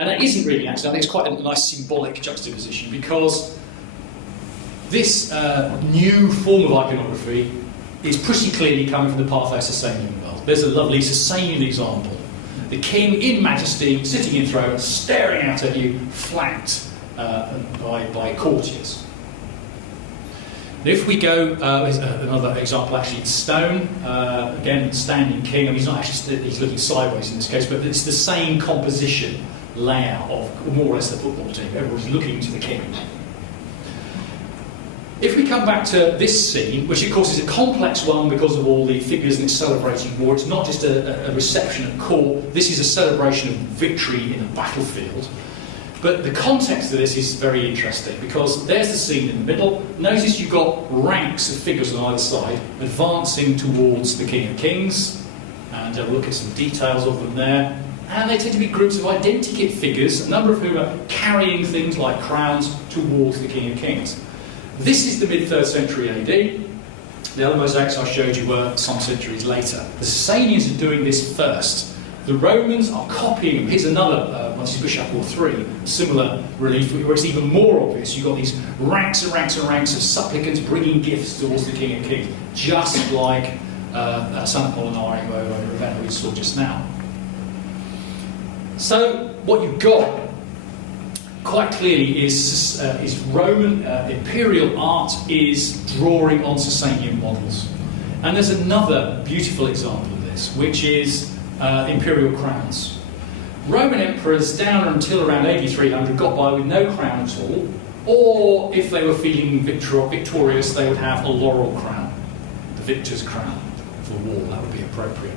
And it isn't really actually, I think it's quite a nice symbolic juxtaposition, because this new form of iconography is pretty clearly coming from the Partho-Sasanian world. There's a lovely Sasanian example. The king in majesty, sitting enthroned, staring out at you, flanked by courtiers. If we go, another example actually in stone, again, standing king. I mean, he's not actually, he's looking sideways in this case, but it's the same composition, layout of more or less the football team. Everyone's looking to the king. If we come back to this scene, which of course is a complex one because of all the figures and it's celebrating war, it's not just a reception at court, this is a celebration of victory in a battlefield. But the context of this is very interesting, because there's the scene in the middle. Notice you've got ranks of figures on either side advancing towards the King of Kings, and we'll look at some details of them there. And they tend to be groups of identikit figures, a number of whom are carrying things like crowns towards the King of Kings. This is the mid-3rd century AD. The other mosaics I showed you were some centuries later. The Sasanians are doing this first. The Romans are copying. Here's another, once you push up or 3, similar relief, where it's even more obvious. You've got these ranks and ranks and ranks of supplicants bringing gifts towards the King of Kings, just like San Apollinario over Ravenna we saw just now. So what you've got quite clearly is Roman imperial art is drawing on Sasanian models. And there's another beautiful example of this, which is imperial crowns. Roman emperors down until around AD 300 got by with no crown at all, or if they were feeling victorious, they would have a laurel crown, the victor's crown for war. That would be appropriate.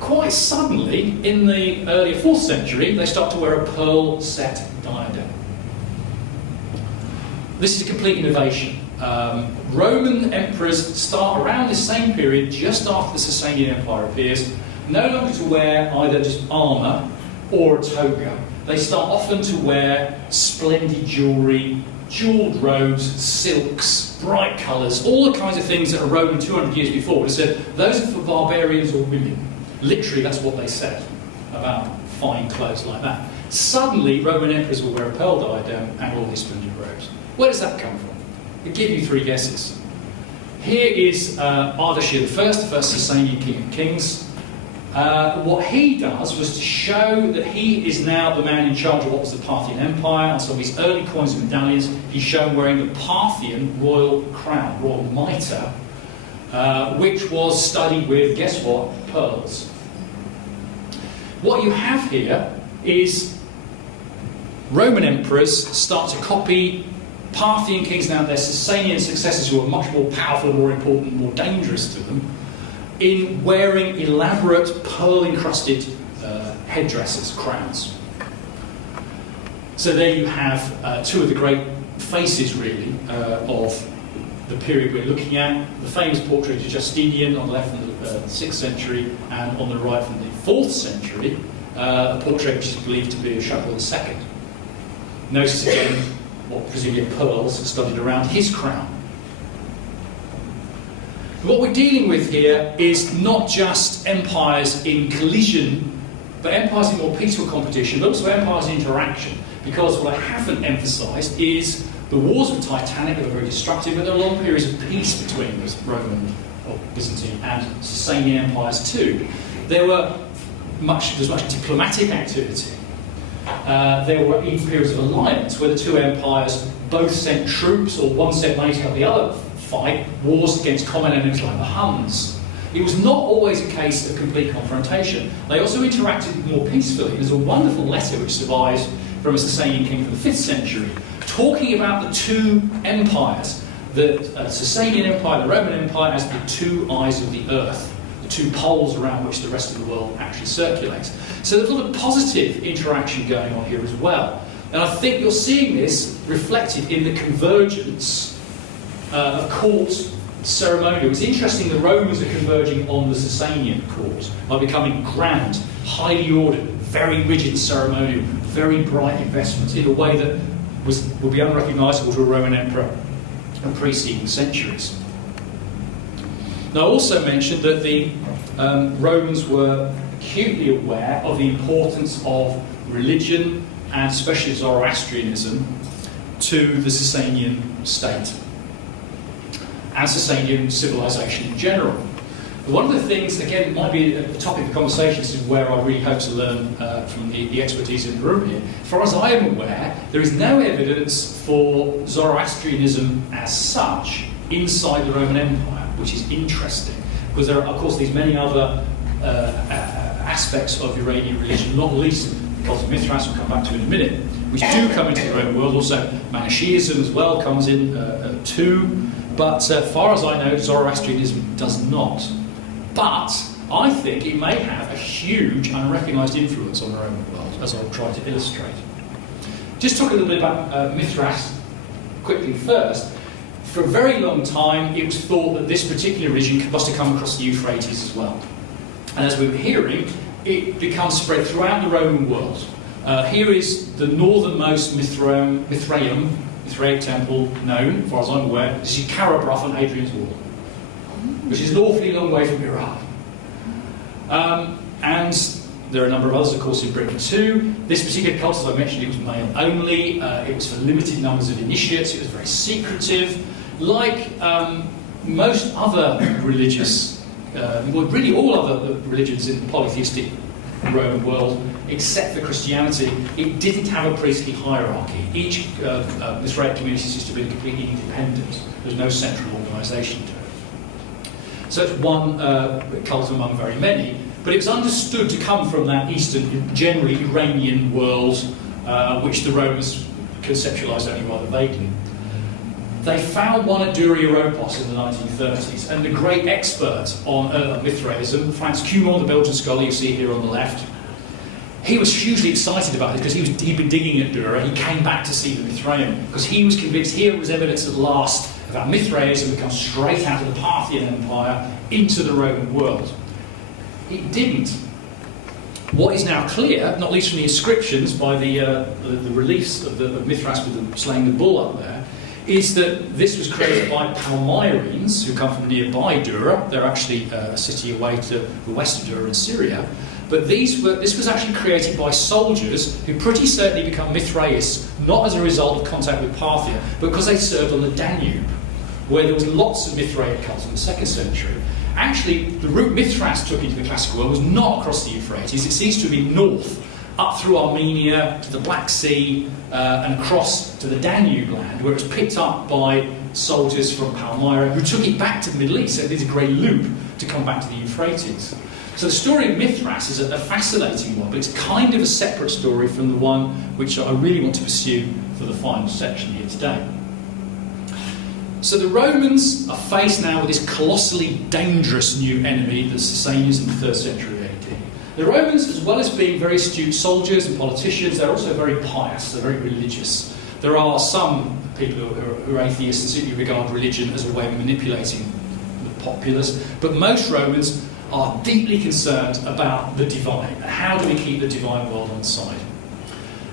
Quite suddenly, in the early 4th century, they start to wear a pearl-set diadem. This is a complete innovation. Roman emperors start around this same period, just after the Sasanian Empire appears, no longer to wear either just armour or a toga. They start often to wear splendid jewellery, jewelled robes, silks, bright colours, all the kinds of things that a Roman 200 years before would have said, those are for barbarians or women. Literally, that's what they said about fine clothes like that. Suddenly, Roman emperors will wear a pearl diadem and all these splendid robes. Where does that come from? I'll give you 3 guesses. Here is Ardashir I, the first Sasanian king of kings. What he does was to show that he is now the man in charge of what was the Parthian Empire. On some of his early coins and medallions, he's shown wearing the Parthian royal crown, royal mitre, which was studded with, guess what, pearls. What you have here is Roman emperors start to copy Parthian kings, now their Sasanian successors who are much more powerful, more important, more dangerous to them, in wearing elaborate pearl-encrusted headdresses, crowns. So there you have 2 of the great faces, really, of the period we're looking at. The famous portrait of Justinian on the left from the 6th century, and on the right from the 4th century, a portrait which is believed to be of Shapur II. Notice again what presumably are pearls studded around his crown. What we're dealing with here is not just empires in collision, but empires in more peaceful competition, but also empires in interaction. Because what I haven't emphasised is the wars of the Titanic are very destructive, but there are long periods of peace between the Roman, or Byzantine, and Sasanian empires too. There's much diplomatic activity. there were even periods of alliance where the two empires both sent troops, or one sent money to help the other fight wars against common enemies like the Huns. It was not always a case of complete confrontation. They also interacted more peacefully. There's a wonderful letter which survives from a Sasanian king from the 5th century, talking about the two empires, the Sasanian Empire, the Roman Empire, as the two eyes of the earth, the two poles around which the rest of the world actually circulates. So there's a lot of positive interaction going on here as well. And I think you're seeing this reflected in the convergence of court ceremonial. It's interesting the Romans are converging on the Sasanian court by becoming grand, highly ordered, very rigid ceremonial, very bright investments in a way that would be unrecognisable to a Roman emperor in preceding centuries. Now, I also mentioned that the Romans were acutely aware of the importance of religion, and especially Zoroastrianism, to the Sasanian state and Sasanian civilization in general. But one of the things, again, it might be a topic of conversation, this is where I really hope to learn from the expertise in the room here. As far as I am aware, there is no evidence for Zoroastrianism as such inside the Roman Empire, which is interesting, because there are, of course, these many other aspects of Iranian religion, not least the cult of Mithras, we'll come back to in a minute, which do come into the Roman world. Also, Manichaeism as well comes in too. But as far as I know, Zoroastrianism does not. But I think it may have a huge unrecognised influence on the Roman world, as I'll try to illustrate. Just talk a little bit about Mithras quickly first. For a very long time, it was thought that this particular religion must have come across the Euphrates as well. And as we were hearing, it becomes spread throughout the Roman world. Here is the northernmost Mithraic temple known, as far as I'm aware. This is Karabroth on Hadrian's Wall, which is an awfully long way from Iraq. And there are a number of others, of course, in Britain too. This particular cult, as I mentioned, it was male only. It was for limited numbers of initiates. It was very secretive. Like most other religious, well, really all other religions in the polytheistic Roman world, except for Christianity, it didn't have a priestly hierarchy. Each Mithraic community used to be completely independent. There's no central organisation to it. So it's one cult among very many, but it was understood to come from that eastern, generally Iranian world, which the Romans conceptualised only rather vaguely. They found one at Dura Europos in the 1930s, and the great expert on Mithraism, Franz Cumont, the Belgian scholar you see here on the left, he was hugely excited about this because he'd been digging at Dura. He came back to see the Mithraeum because he was convinced here was evidence at last about Mithraism had come straight out of the Parthian Empire into the Roman world. It didn't. What is now clear, not least from the inscriptions by the reliefs of Mithras with the slaying the bull up there, is that this was created by Palmyrines, who come from nearby Dura. They're actually a city away to the west of Dura in Syria. But this was actually created by soldiers who pretty certainly become Mithraists, not as a result of contact with Parthia, but because they served on the Danube, where there was lots of Mithraic cults in the 2nd century. Actually, the route Mithras took into the classical world was not across the Euphrates. It seems to have been north, up through Armenia to the Black Sea and across to the Danube land, where it was picked up by soldiers from Palmyra who took it back to the Middle East. So it did a great loop to come back to the Euphrates. So the story of Mithras is a fascinating one, but it's kind of a separate story from the one which I really want to pursue for the final section here today. So the Romans are faced now with this colossally dangerous new enemy, the Sasanians in the 3rd century AD. The Romans, as well as being very astute soldiers and politicians, they're also very pious, they're very religious. There are some people who are atheists and simply regard religion as a way of manipulating the populace, but most Romans are deeply concerned about the divine. How do we keep the divine world on side?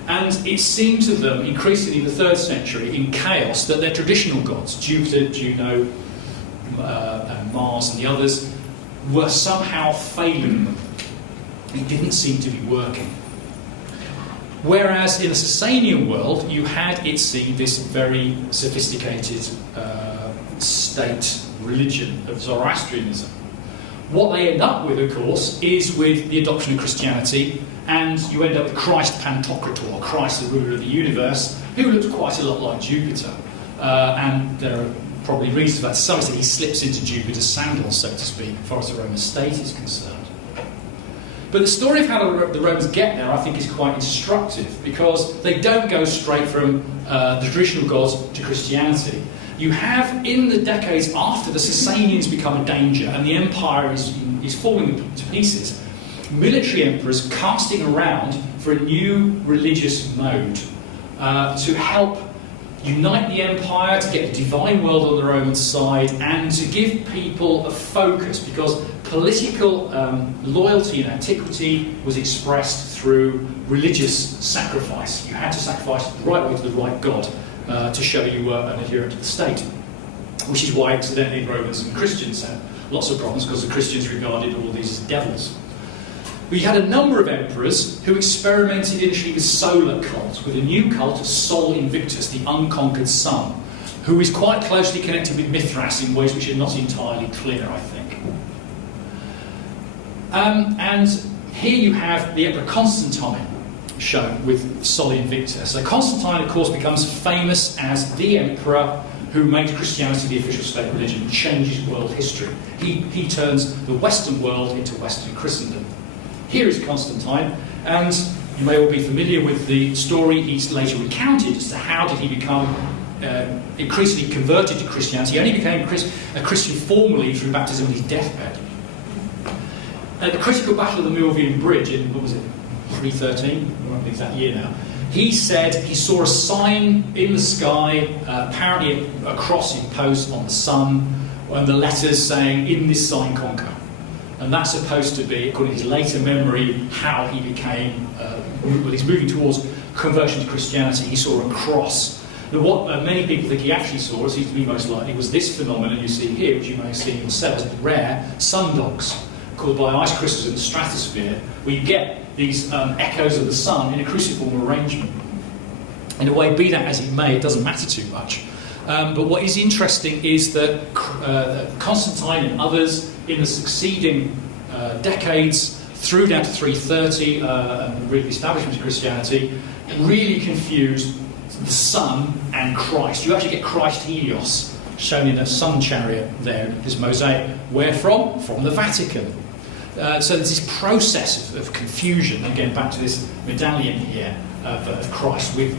And it seemed to them, increasingly in the 3rd century, in chaos, that their traditional gods, Jupiter, Juno, and Mars and the others, were somehow failing them. It didn't seem to be working. Whereas in the Sasanian world, you had, it seemed, this very sophisticated state religion of Zoroastrianism, What they end up with, of course, is with the adoption of Christianity, and you end up with Christ Pantocrator, Christ the ruler of the universe, who looks quite a lot like Jupiter. And there are probably reasons for that. To some extent, he slips into Jupiter's sandals, so to speak, as far as the Roman state is concerned. But the story of how the Romans get there, I think, is quite instructive, because they don't go straight from the traditional gods to Christianity. You have, in the decades after the Sasanians become a danger and the empire is falling to pieces, military emperors casting around for a new religious mode to help unite the empire, to get the divine world on the Roman side, and to give people a focus, because political loyalty in antiquity was expressed through religious sacrifice. You had to sacrifice the right way to the right god to show you were an adherent to the state, which is why incidentally Romans and Christians had lots of problems, because the Christians regarded all these as devils. We had a number of emperors who experimented initially with solar cult, with a new cult of Sol Invictus, the unconquered sun, who is quite closely connected with Mithras in ways which are not entirely clear, I think. And here you have the Emperor Constantine shown with Sol Invictus. So Constantine, of course, becomes famous as the emperor who made Christianity the official state religion, changes world history. He turns the Western world into Western Christendom. Here is Constantine, and you may all be familiar with the story he's later recounted as to how did he become increasingly converted to Christianity. He only became a Christian formally through baptism on his deathbed. At the critical battle of the Milvian Bridge in, what was it, 313? I don't remember the exact year now. He said he saw a sign in the sky, apparently a cross imposed on the sun, and the letters saying, "In this sign conquer." And that's supposed to be, according to his later memory, how he became, well, he's moving towards conversion to Christianity. He saw a cross. Now, what many people think he actually saw, as seems to be most likely, was this phenomenon you see here, which you may have seen yourselves, rare sundogs, called by ice crystals in the stratosphere, where you get these echoes of the sun in a cruciform arrangement. In a way, be that as it may, it doesn't matter too much. But what is interesting is that Constantine and others in the succeeding decades, through down to 330, and really the establishment of Christianity, really confused the sun and Christ. You actually get Christ Helios shown in a sun chariot there in this mosaic. Where from? From the Vatican. So there's this process of confusion, again back to this medallion here of Christ with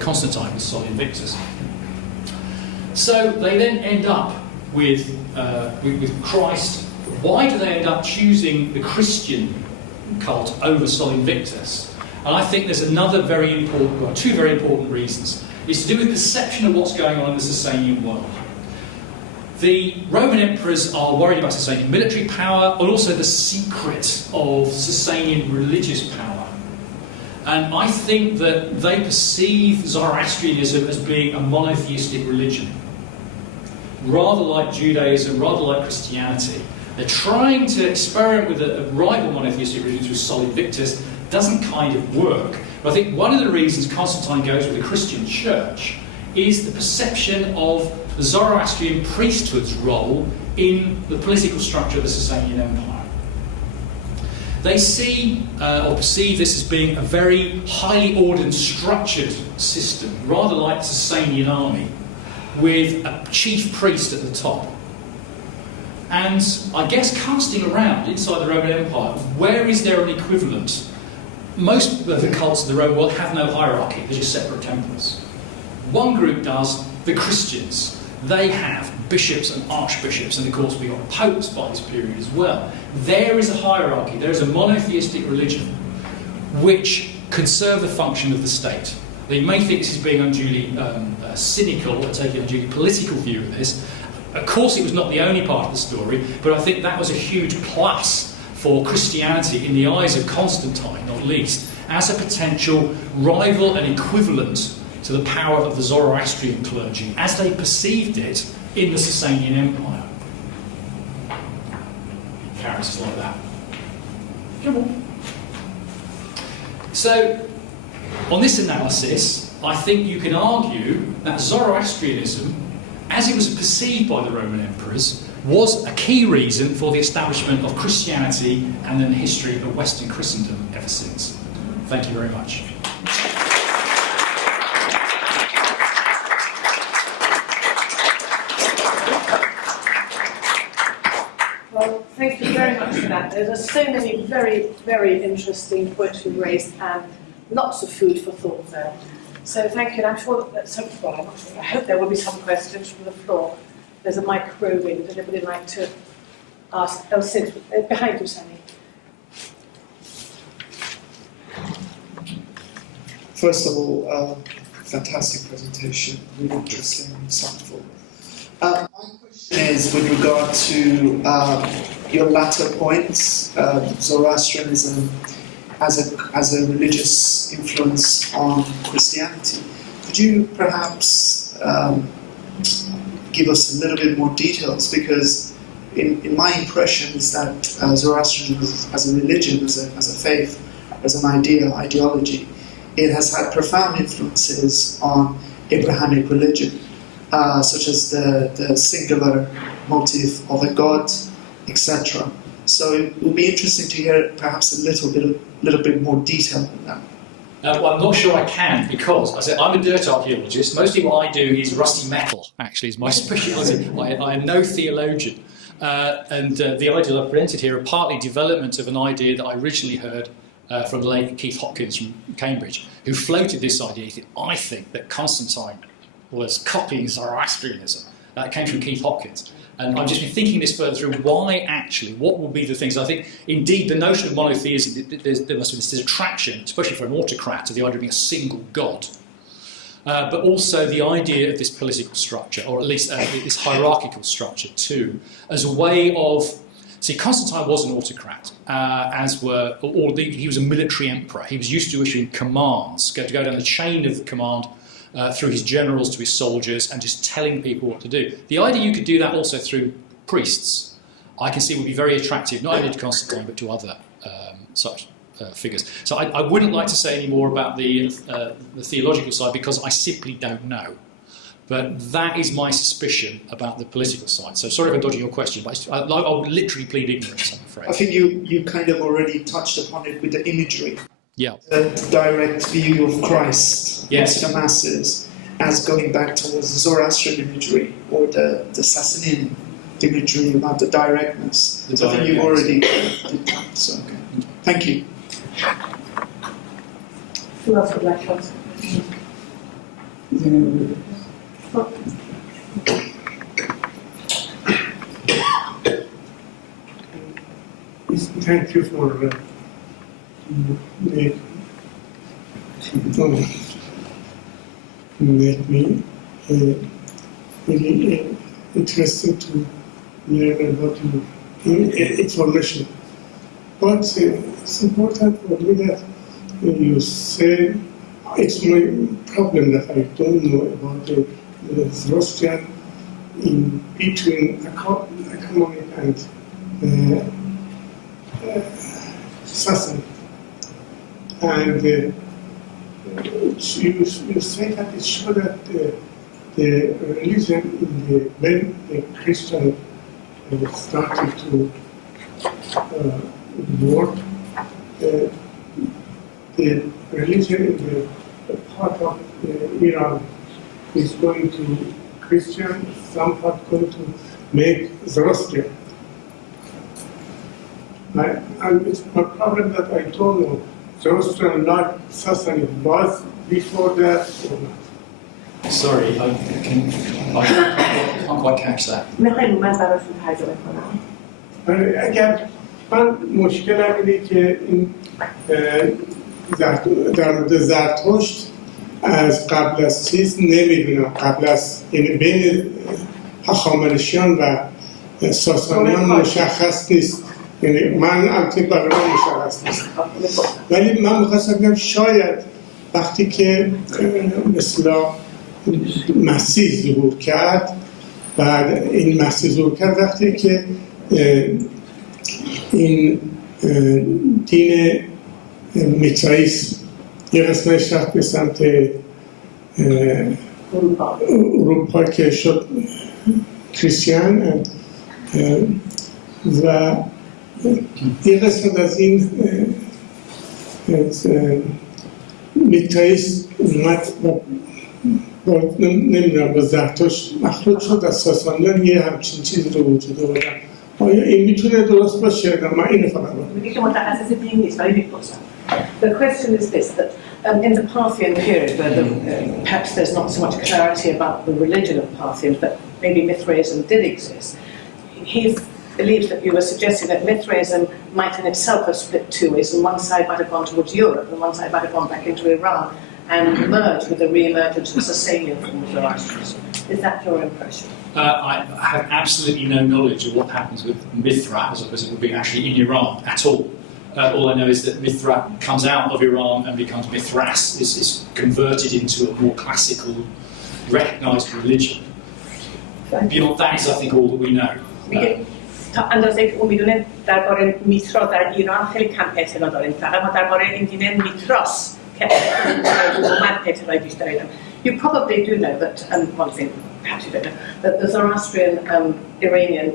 Constantine with Sol Invictus. So they then end up with Christ. Why do they end up choosing the Christian cult over Sol Invictus? And I think there's another very important, well, two very important reasons. It's to do with perception of what's going on in the Sasanian world. The Roman emperors are worried about Sasanian military power, and also the secret of Sasanian religious power. And I think that they perceive Zoroastrianism as being a monotheistic religion, rather like Judaism, rather like Christianity. They're trying to experiment with a rival monotheistic religion through Sol Invictus. Doesn't kind of work. But I think one of the reasons Constantine goes with the Christian church is the perception of the Zoroastrian priesthood's role in the political structure of the Sasanian Empire. They see or perceive this as being a very highly ordered and structured system, rather like the Sasanian army, with a chief priest at the top. And I guess casting around inside the Roman Empire, where is there an equivalent? Most of the cults of the Roman world have no hierarchy, they're just separate temples. One group does, the Christians. They have bishops and archbishops, and of course we've got popes by this period as well. There is a hierarchy, there is a monotheistic religion which can serve the function of the state. Now, you may think this is being unduly cynical or taking an unduly political view of this. Of course it was not the only part of the story, but I think that was a huge plus for Christianity in the eyes of Constantine, not least, as a potential rival and equivalent to the power of the Zoroastrian clergy, as they perceived it in the Sasanian Empire. Characters like that. Come on. So, on this analysis, I think you can argue that Zoroastrianism, as it was perceived by the Roman emperors, was a key reason for the establishment of Christianity and then the history of Western Christendom ever since. Thank you very much. Well, thank you very much for that. There are so many very, very interesting points we raised and lots of food for thought there. So thank you, and I'm sure that I hope there will be some questions from the floor. There's a microphone. Would anybody like to ask? Oh, sit behind you, Sammy. First of all, fantastic presentation, really interesting and insightful. My question is with regard to your latter points, Zoroastrianism as a religious influence on Christianity. Could you perhaps give us a little bit more details? Because in my impression is that Zoroastrianism as a religion, as a faith, as an ideology, it has had profound influences on Abrahamic religion, such as the singular motive of a god, etc. So it would be interesting to hear perhaps a little bit more detail on that. Well, I'm not sure I can, because I'm a dirt archaeologist. Mostly what I do is rusty metal, actually, is my speciality. I am no theologian. And the ideas I've presented here are partly development of an idea that I originally heard from the late Keith Hopkins from Cambridge, who floated this idea. He said, I think that Constantine was copying Zoroastrianism. That came from Keith Hopkins. And I've just been thinking this further through. Why actually? What will be the things? I think, indeed, the notion of monotheism, there must be this attraction, especially for an autocrat, to the idea of being a single god. But also the idea of this political structure, or at least this hierarchical structure too, as a way of... See, Constantine was an autocrat, as were he was a military emperor. He was used to issuing commands, to go down the chain of command through his generals to his soldiers and just telling people what to do. The idea you could do that also through priests, I can see would be very attractive, not only to Constantine but to other such figures. So I wouldn't like to say any more about the theological side because I simply don't know. But that is my suspicion about the political side. So sorry if I'm dodging your question, but I would literally plead ignorance, I'm afraid. I think you kind of already touched upon it with the imagery. Yeah. The direct view of Christ yes. to the masses as going back towards the Zoroastrian imagery or the Sasanian imagery about the directness. So I think you already did that. So, okay. Thank you. Who else would like to ask? Thank you for make me really interested to learn about information. But it's important for me that you say it's my problem that I don't know about the Zoroastrian in between economic and Sassan. And you say that it shows that the religion when the Christian started to work, the religion in the part of Iran is going to Christian, some part going to make Zoroastrian. And it's my problem that I don't know. Zoroastrian, like Sassanid, was before that or not? Sorry, I can't quite catch that. اگر من مشکلم اینه که این در مورد زرتشت از قبل از چیز نمیدونم، قبل از یعنی بین هخامنشیان و ساسانیان مشخص نیست. یعنی من البته برای من مشخص نیست. ولی من می‌خواستم بگم شاید وقتی که مثلا مسیح ظهور کرد، بعد این مسیح ظهور کرد وقتی که این دین میترائیسم یه قسمتش رفت به سمت اروپا که شد کریستیان و یه قسمت از این میترائیسم اومد نمیدونم با زرتشت مخلوط شد از ساسانیان یه همچین چیزی رو وجود آوردن. آیا این میتونه درست باشه؟ من اینو فقط The question is this, that in the Parthian period, where perhaps there's not so much clarity about the religion of Parthians, but maybe Mithraism did exist, he believes that you were suggesting that Mithraism might in itself have split two ways, and one side might have gone towards Europe, and one side might have gone back into Iran, and merged with the re-emergence of Sasanian form of Zoroastrianism. Is that your impression? I have absolutely no knowledge of what happens with Mithra, as opposed to being actually in Iran at all. All I know is that Mithra comes out of Iran and becomes Mithras, is converted into a more classical, recognised religion. Beyond that is, I think, all that we know. تا اندازه که میدونه درباره میترا در ایران خیلی کم اطلاع داریم، فقط ما درباره این دین میتراس که اومد اطلاعی بیشتری داریم. You probably do know that, one thing, perhaps you don't know, that the Zoroastrian Iranian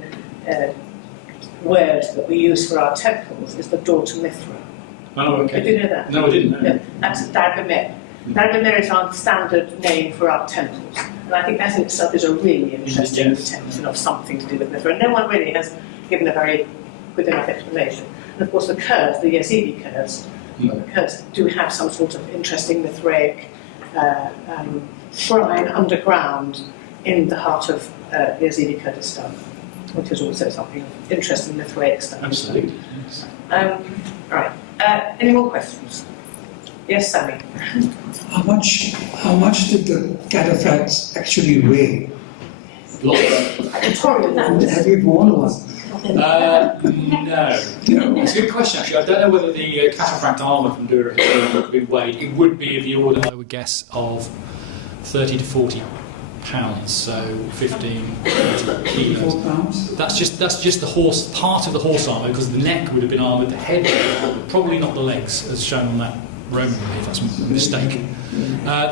word that we use for our temples is the door to Mithra. Oh, okay. Did you know that? No, I didn't know. Yeah, that's Dargamir. Dargamir is our standard name for our temples. And I think that in itself is a really interesting attempt of something to do with Mithra. And no one really has given a very good enough explanation. And of course the Kurds, the Yazidi Kurds, the Kurds do have some sort of interesting Mithraic shrine underground in the heart of Yazidi Kurdistan, which is also something of interesting Mithraic stuff. Absolutely. Right. Any more questions? Yes, Sammy. How much did the cataphracts actually weigh? Have you worn one? No. It's a good question, actually. I don't know whether the cataphract armour from Dura would be weighed. It would be of the order, I would guess, of 30 to 40 pounds, so 15 kilos. 4 pounds? That's just the horse, part of the horse armour, because the neck would have been armoured, the head would have been armoured, probably not the legs, as shown on that Roman relief, that's a mistake.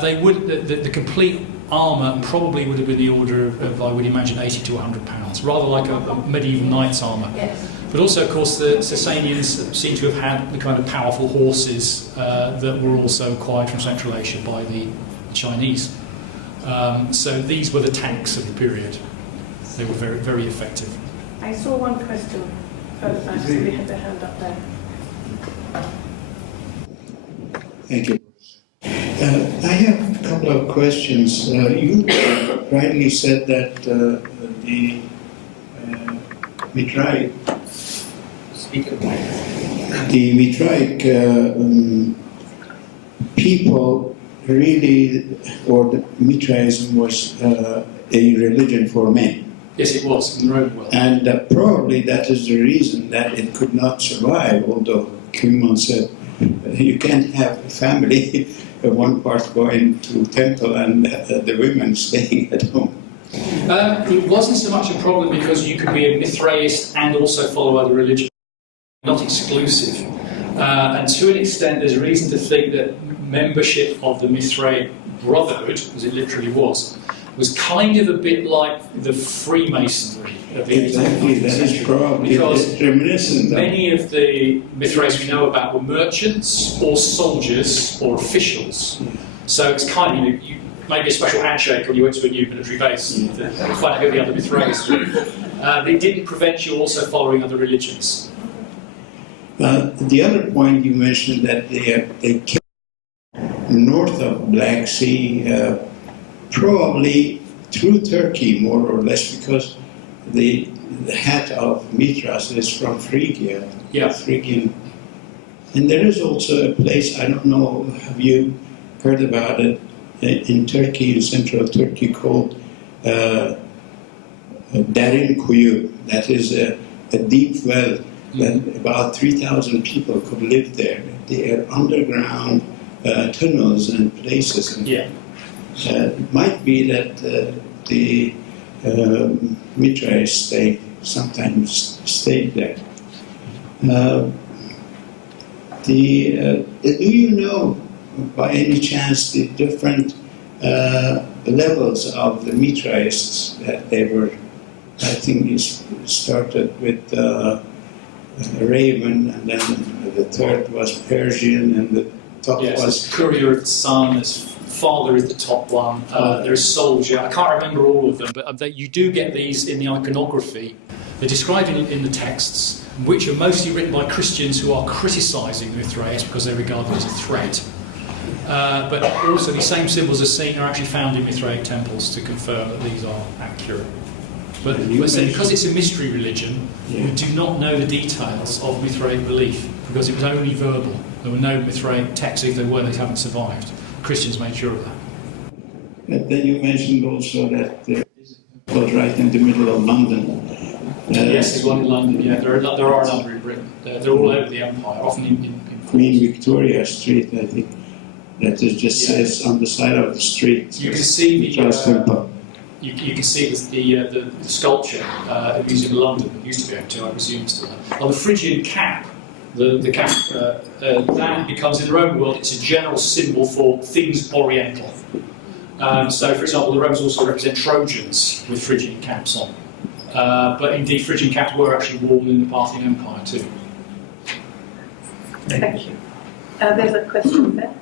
They would, the complete armour probably would have been the order of, I would imagine, 80 to 100 pounds, rather like a medieval knight's armour. Yes. But also, of course, the Sasanians seem to have had the kind of powerful horses that were also acquired from Central Asia by the Chinese. So these were the tanks of the period. They were very, very effective. I saw one question further back. Somebody had their hand up there. Thank you. I have a couple of questions. You rightly said that the Mitraic people really, or the Mitraism was a religion for men. Yes, it was in the Roman world. And probably that is the reason that it could not survive, although Kimon said you can't have a family, one part going to temple and the women staying at home. It wasn't so much a problem because you could be a Mithraist and also follow other religions, not exclusive. And to an extent, there's reason to think that membership of the Mithraic Brotherhood, as it literally was kind of a bit like the Freemasonry of the 18th Exactly, that is probably reminiscent. Many of the Mithraists we know about were merchants or soldiers or officials. So it's kind of, you maybe a special handshake when you went to a new military base to find out who the other Mithraists were. They didn't prevent you also following other religions. The other point you mentioned that they came north of Black Sea, probably through Turkey more or less, because the hat of Mithras is from Phrygia. Yeah. Phrygian. And there is also a place, I don't know, have you heard about it, in Turkey, in central Turkey, called Darin Kuyu. That is a deep well that about 3,000 people could live there. They are underground tunnels and places. And Yeah. it might be that the Mithraists, they sometimes stayed there. Do you know, by any chance, the different levels of the Mithraists that they were I think he started with Raven, and then the third was Persian, and the top was Courier of the Sun. There's Father is the top one. There's Soldier. I can't remember all of them, but you do get these in the iconography. They're described in the texts, which are mostly written by Christians who are criticising Mithraeus because they regard it as a threat. But also, the same symbols as seen are actually found in Mithraic temples to confirm that these are accurate. But because it's a mystery religion, we do not know the details of Mithraic belief because it was only verbal. There were no Mithraic texts. If there were, they haven't survived. Christians made sure of that. But then you mentioned also that there is a temple right in the middle of London. Yes, there's one in London. Yeah, there are a number in Britain. They're all over the empire, often in Queen Victoria Street, I think. That it just says on the side of the street. You can see the temple. You can see the sculpture at the Museum of London. It used to be able to, I presume, still. On the Phrygian cap, the cap that becomes in the Roman world. It's a general symbol for things Oriental. So, for example, the Romans also represent Trojans with Phrygian caps on. But indeed, Phrygian caps were actually worn in the Parthian Empire too. Thank you. There's a question there.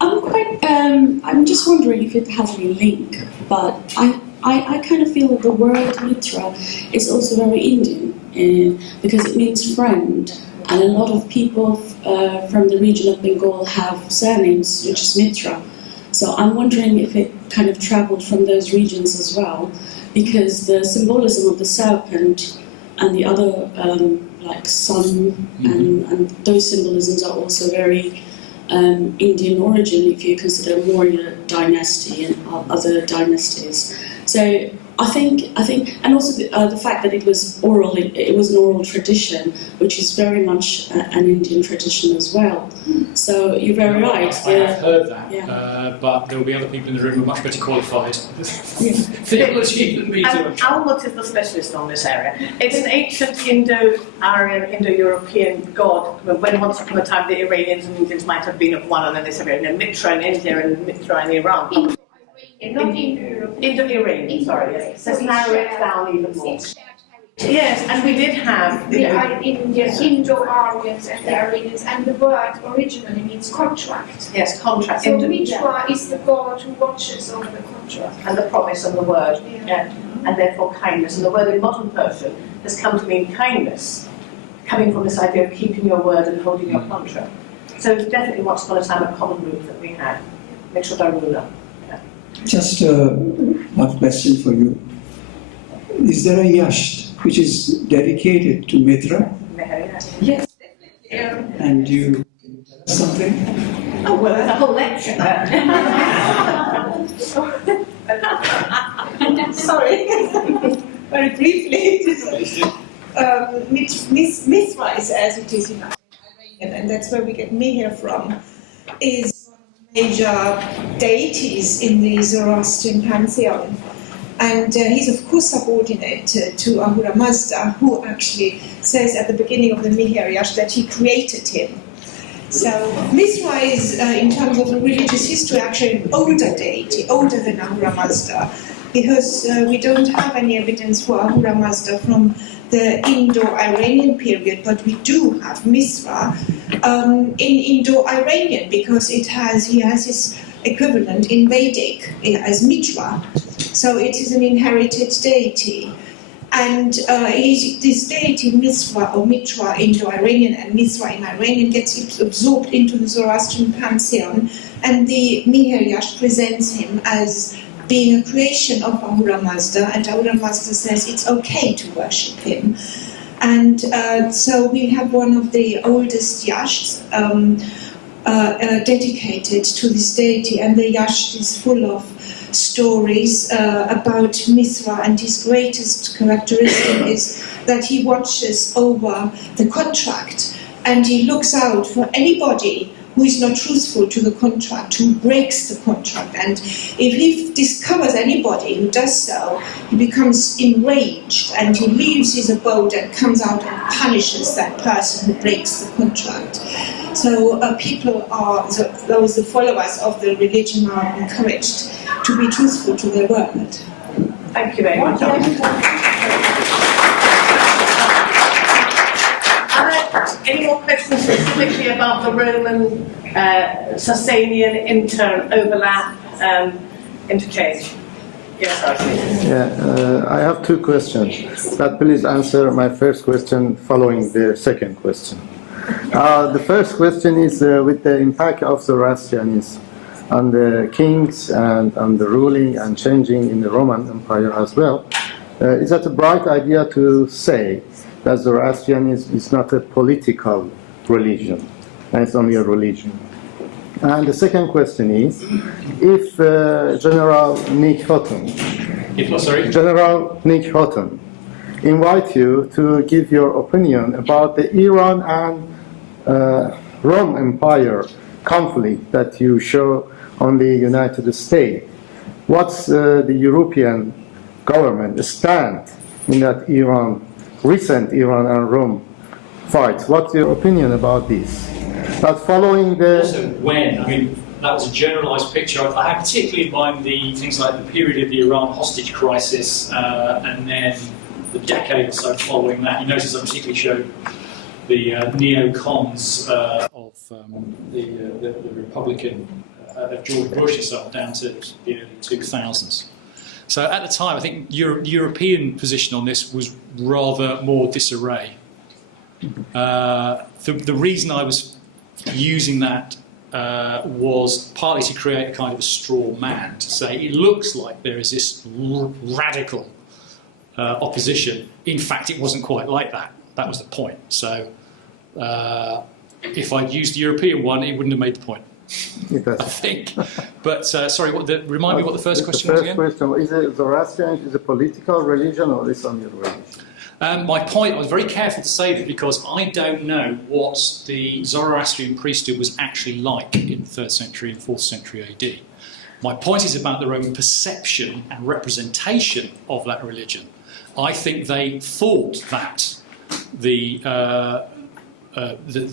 I'm just wondering if it has any link, but I kind of feel that the word Mitra is also very Indian because it means friend, and a lot of people from the region of Bengal have surnames which is Mitra. So I'm wondering if it kind of traveled from those regions as well, because the symbolism of the serpent and the other like sun and those symbolisms are also very Indian origin if you consider Maurya dynasty and other dynasties. So I think, and also the fact that it was oral, it was an oral tradition, which is very much an Indian tradition as well. So you're very right. I have heard that, but there will be other people in the room who are much better qualified theology than me. Almut is the specialist on this area. It's an ancient Indo-Aryan, Indo-European god. When once upon a time the Iranians and Indians might have been of one, and then they said, Mitra in India and Mitra in Iran. Not Indo-European. Indo-Iranian, sorry, yes. Let's narrow it down even more. Yes, and we did have... The Indo-Aryans and the Iranians, and the word originally means contract. Yes, contract. So Mitra is the god who watches over the contract. And the promise and the word, and therefore kindness. And the word in modern Persian has come to mean kindness, coming from this idea of keeping your word and holding your contract. So it's definitely once upon a time a common root that we had. Mitra Darula. Just one question for you. Is there a yasht which is dedicated to Mitra? Yes, definitely. And you can tell us something? Oh, well, there's a whole lecture. Sorry. Very briefly, Mithra is as it is in Iranian, and that's where we get Mihir from, is major deities in the Zoroastrian pantheon. And he's of course subordinate to Ahura Mazda, who actually says at the beginning of the Mihir Yash that he created him. So Mithra is, in terms of the religious history, actually an older deity, older than Ahura Mazda, because we don't have any evidence for Ahura Mazda from the Indo-Iranian period, but we do have Mithra in Indo-Iranian because he has his equivalent in Vedic as Mitra. So it is an inherited deity. And this deity Mithra or Mitra Indo-Iranian and Mithra in Iranian gets absorbed into the Zoroastrian pantheon, and the Mihir Yash presents him as being a creation of Ahura Mazda, and Ahura Mazda says it's okay to worship him. And so we have one of the oldest yashts dedicated to this deity, and the yasht is full of stories about Mithra, and his greatest characteristic is that he watches over the contract, and he looks out for anybody who is not truthful to the contract, who breaks the contract. And if he discovers anybody who does so, he becomes enraged and he leaves his abode and comes out and punishes that person who breaks the contract. So people are, the followers of the religion are encouraged to be truthful to their word. Thank you very much. Are there any more questions specifically about the Roman Sasanian intern overlap interchange? Yes, Archie. Yeah, I have two questions, but please answer my first question following the second question. The first question is with the impact of Zoroastrianism on the kings and on the ruling and changing in the Roman Empire as well. Is that a bright idea to say that Zoroastrianism is not a political religion, and it's only a religion? And the second question is, if General Nick Houghton, General Nick Houghton invite you to give your opinion about the Iran and Rome Empire conflict that you show on the United States, what's the European government stand in that recent Iran and Rome fight? What's your opinion about this? But following the... Also, when? I mean, that was a generalised picture. I have particularly in mind the things like the period of the Iran hostage crisis and then the decade or so following that. You notice I particularly showed the neocons of the Republican of George Bush itself down to the early 2000s. So at the time, I think European position on this was rather more disarray. The reason I was using that was partly to create a kind of a straw man, to say it looks like there is this radical opposition. In fact, it wasn't quite like that. That was the point. So if I'd used the European one, it wouldn't have made the point, I think. But sorry, remind me what the first question was again? The first question, is it Zoroastrian, is it a political religion or is it only a religion? My point, I was very careful to say that because I don't know what the Zoroastrian priesthood was actually like in the 3rd century and 4th century AD. My point is about their own perception and representation of that religion. I think they thought that the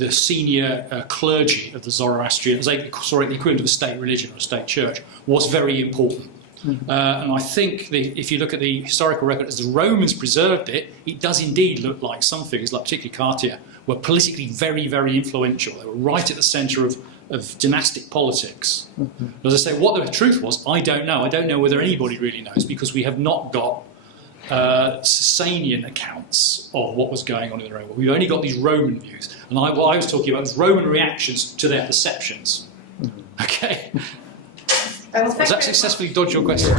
senior clergy of the Zoroastrian, the equivalent of a state religion or a state church, was very important. And I think if you look at the historical record as the Romans preserved it, it does indeed look like some figures, like particularly Cartier, were politically very, very influential. They were right at the centre of dynastic politics. Mm-hmm. As I say, what the truth was, I don't know. I don't know whether anybody really knows because we have not got Sasanian accounts of what was going on in the Roman. We've only got these Roman views. And what I was talking about was Roman reactions to their perceptions. Mm-hmm. Okay? Well, Has that successfully dodged your question?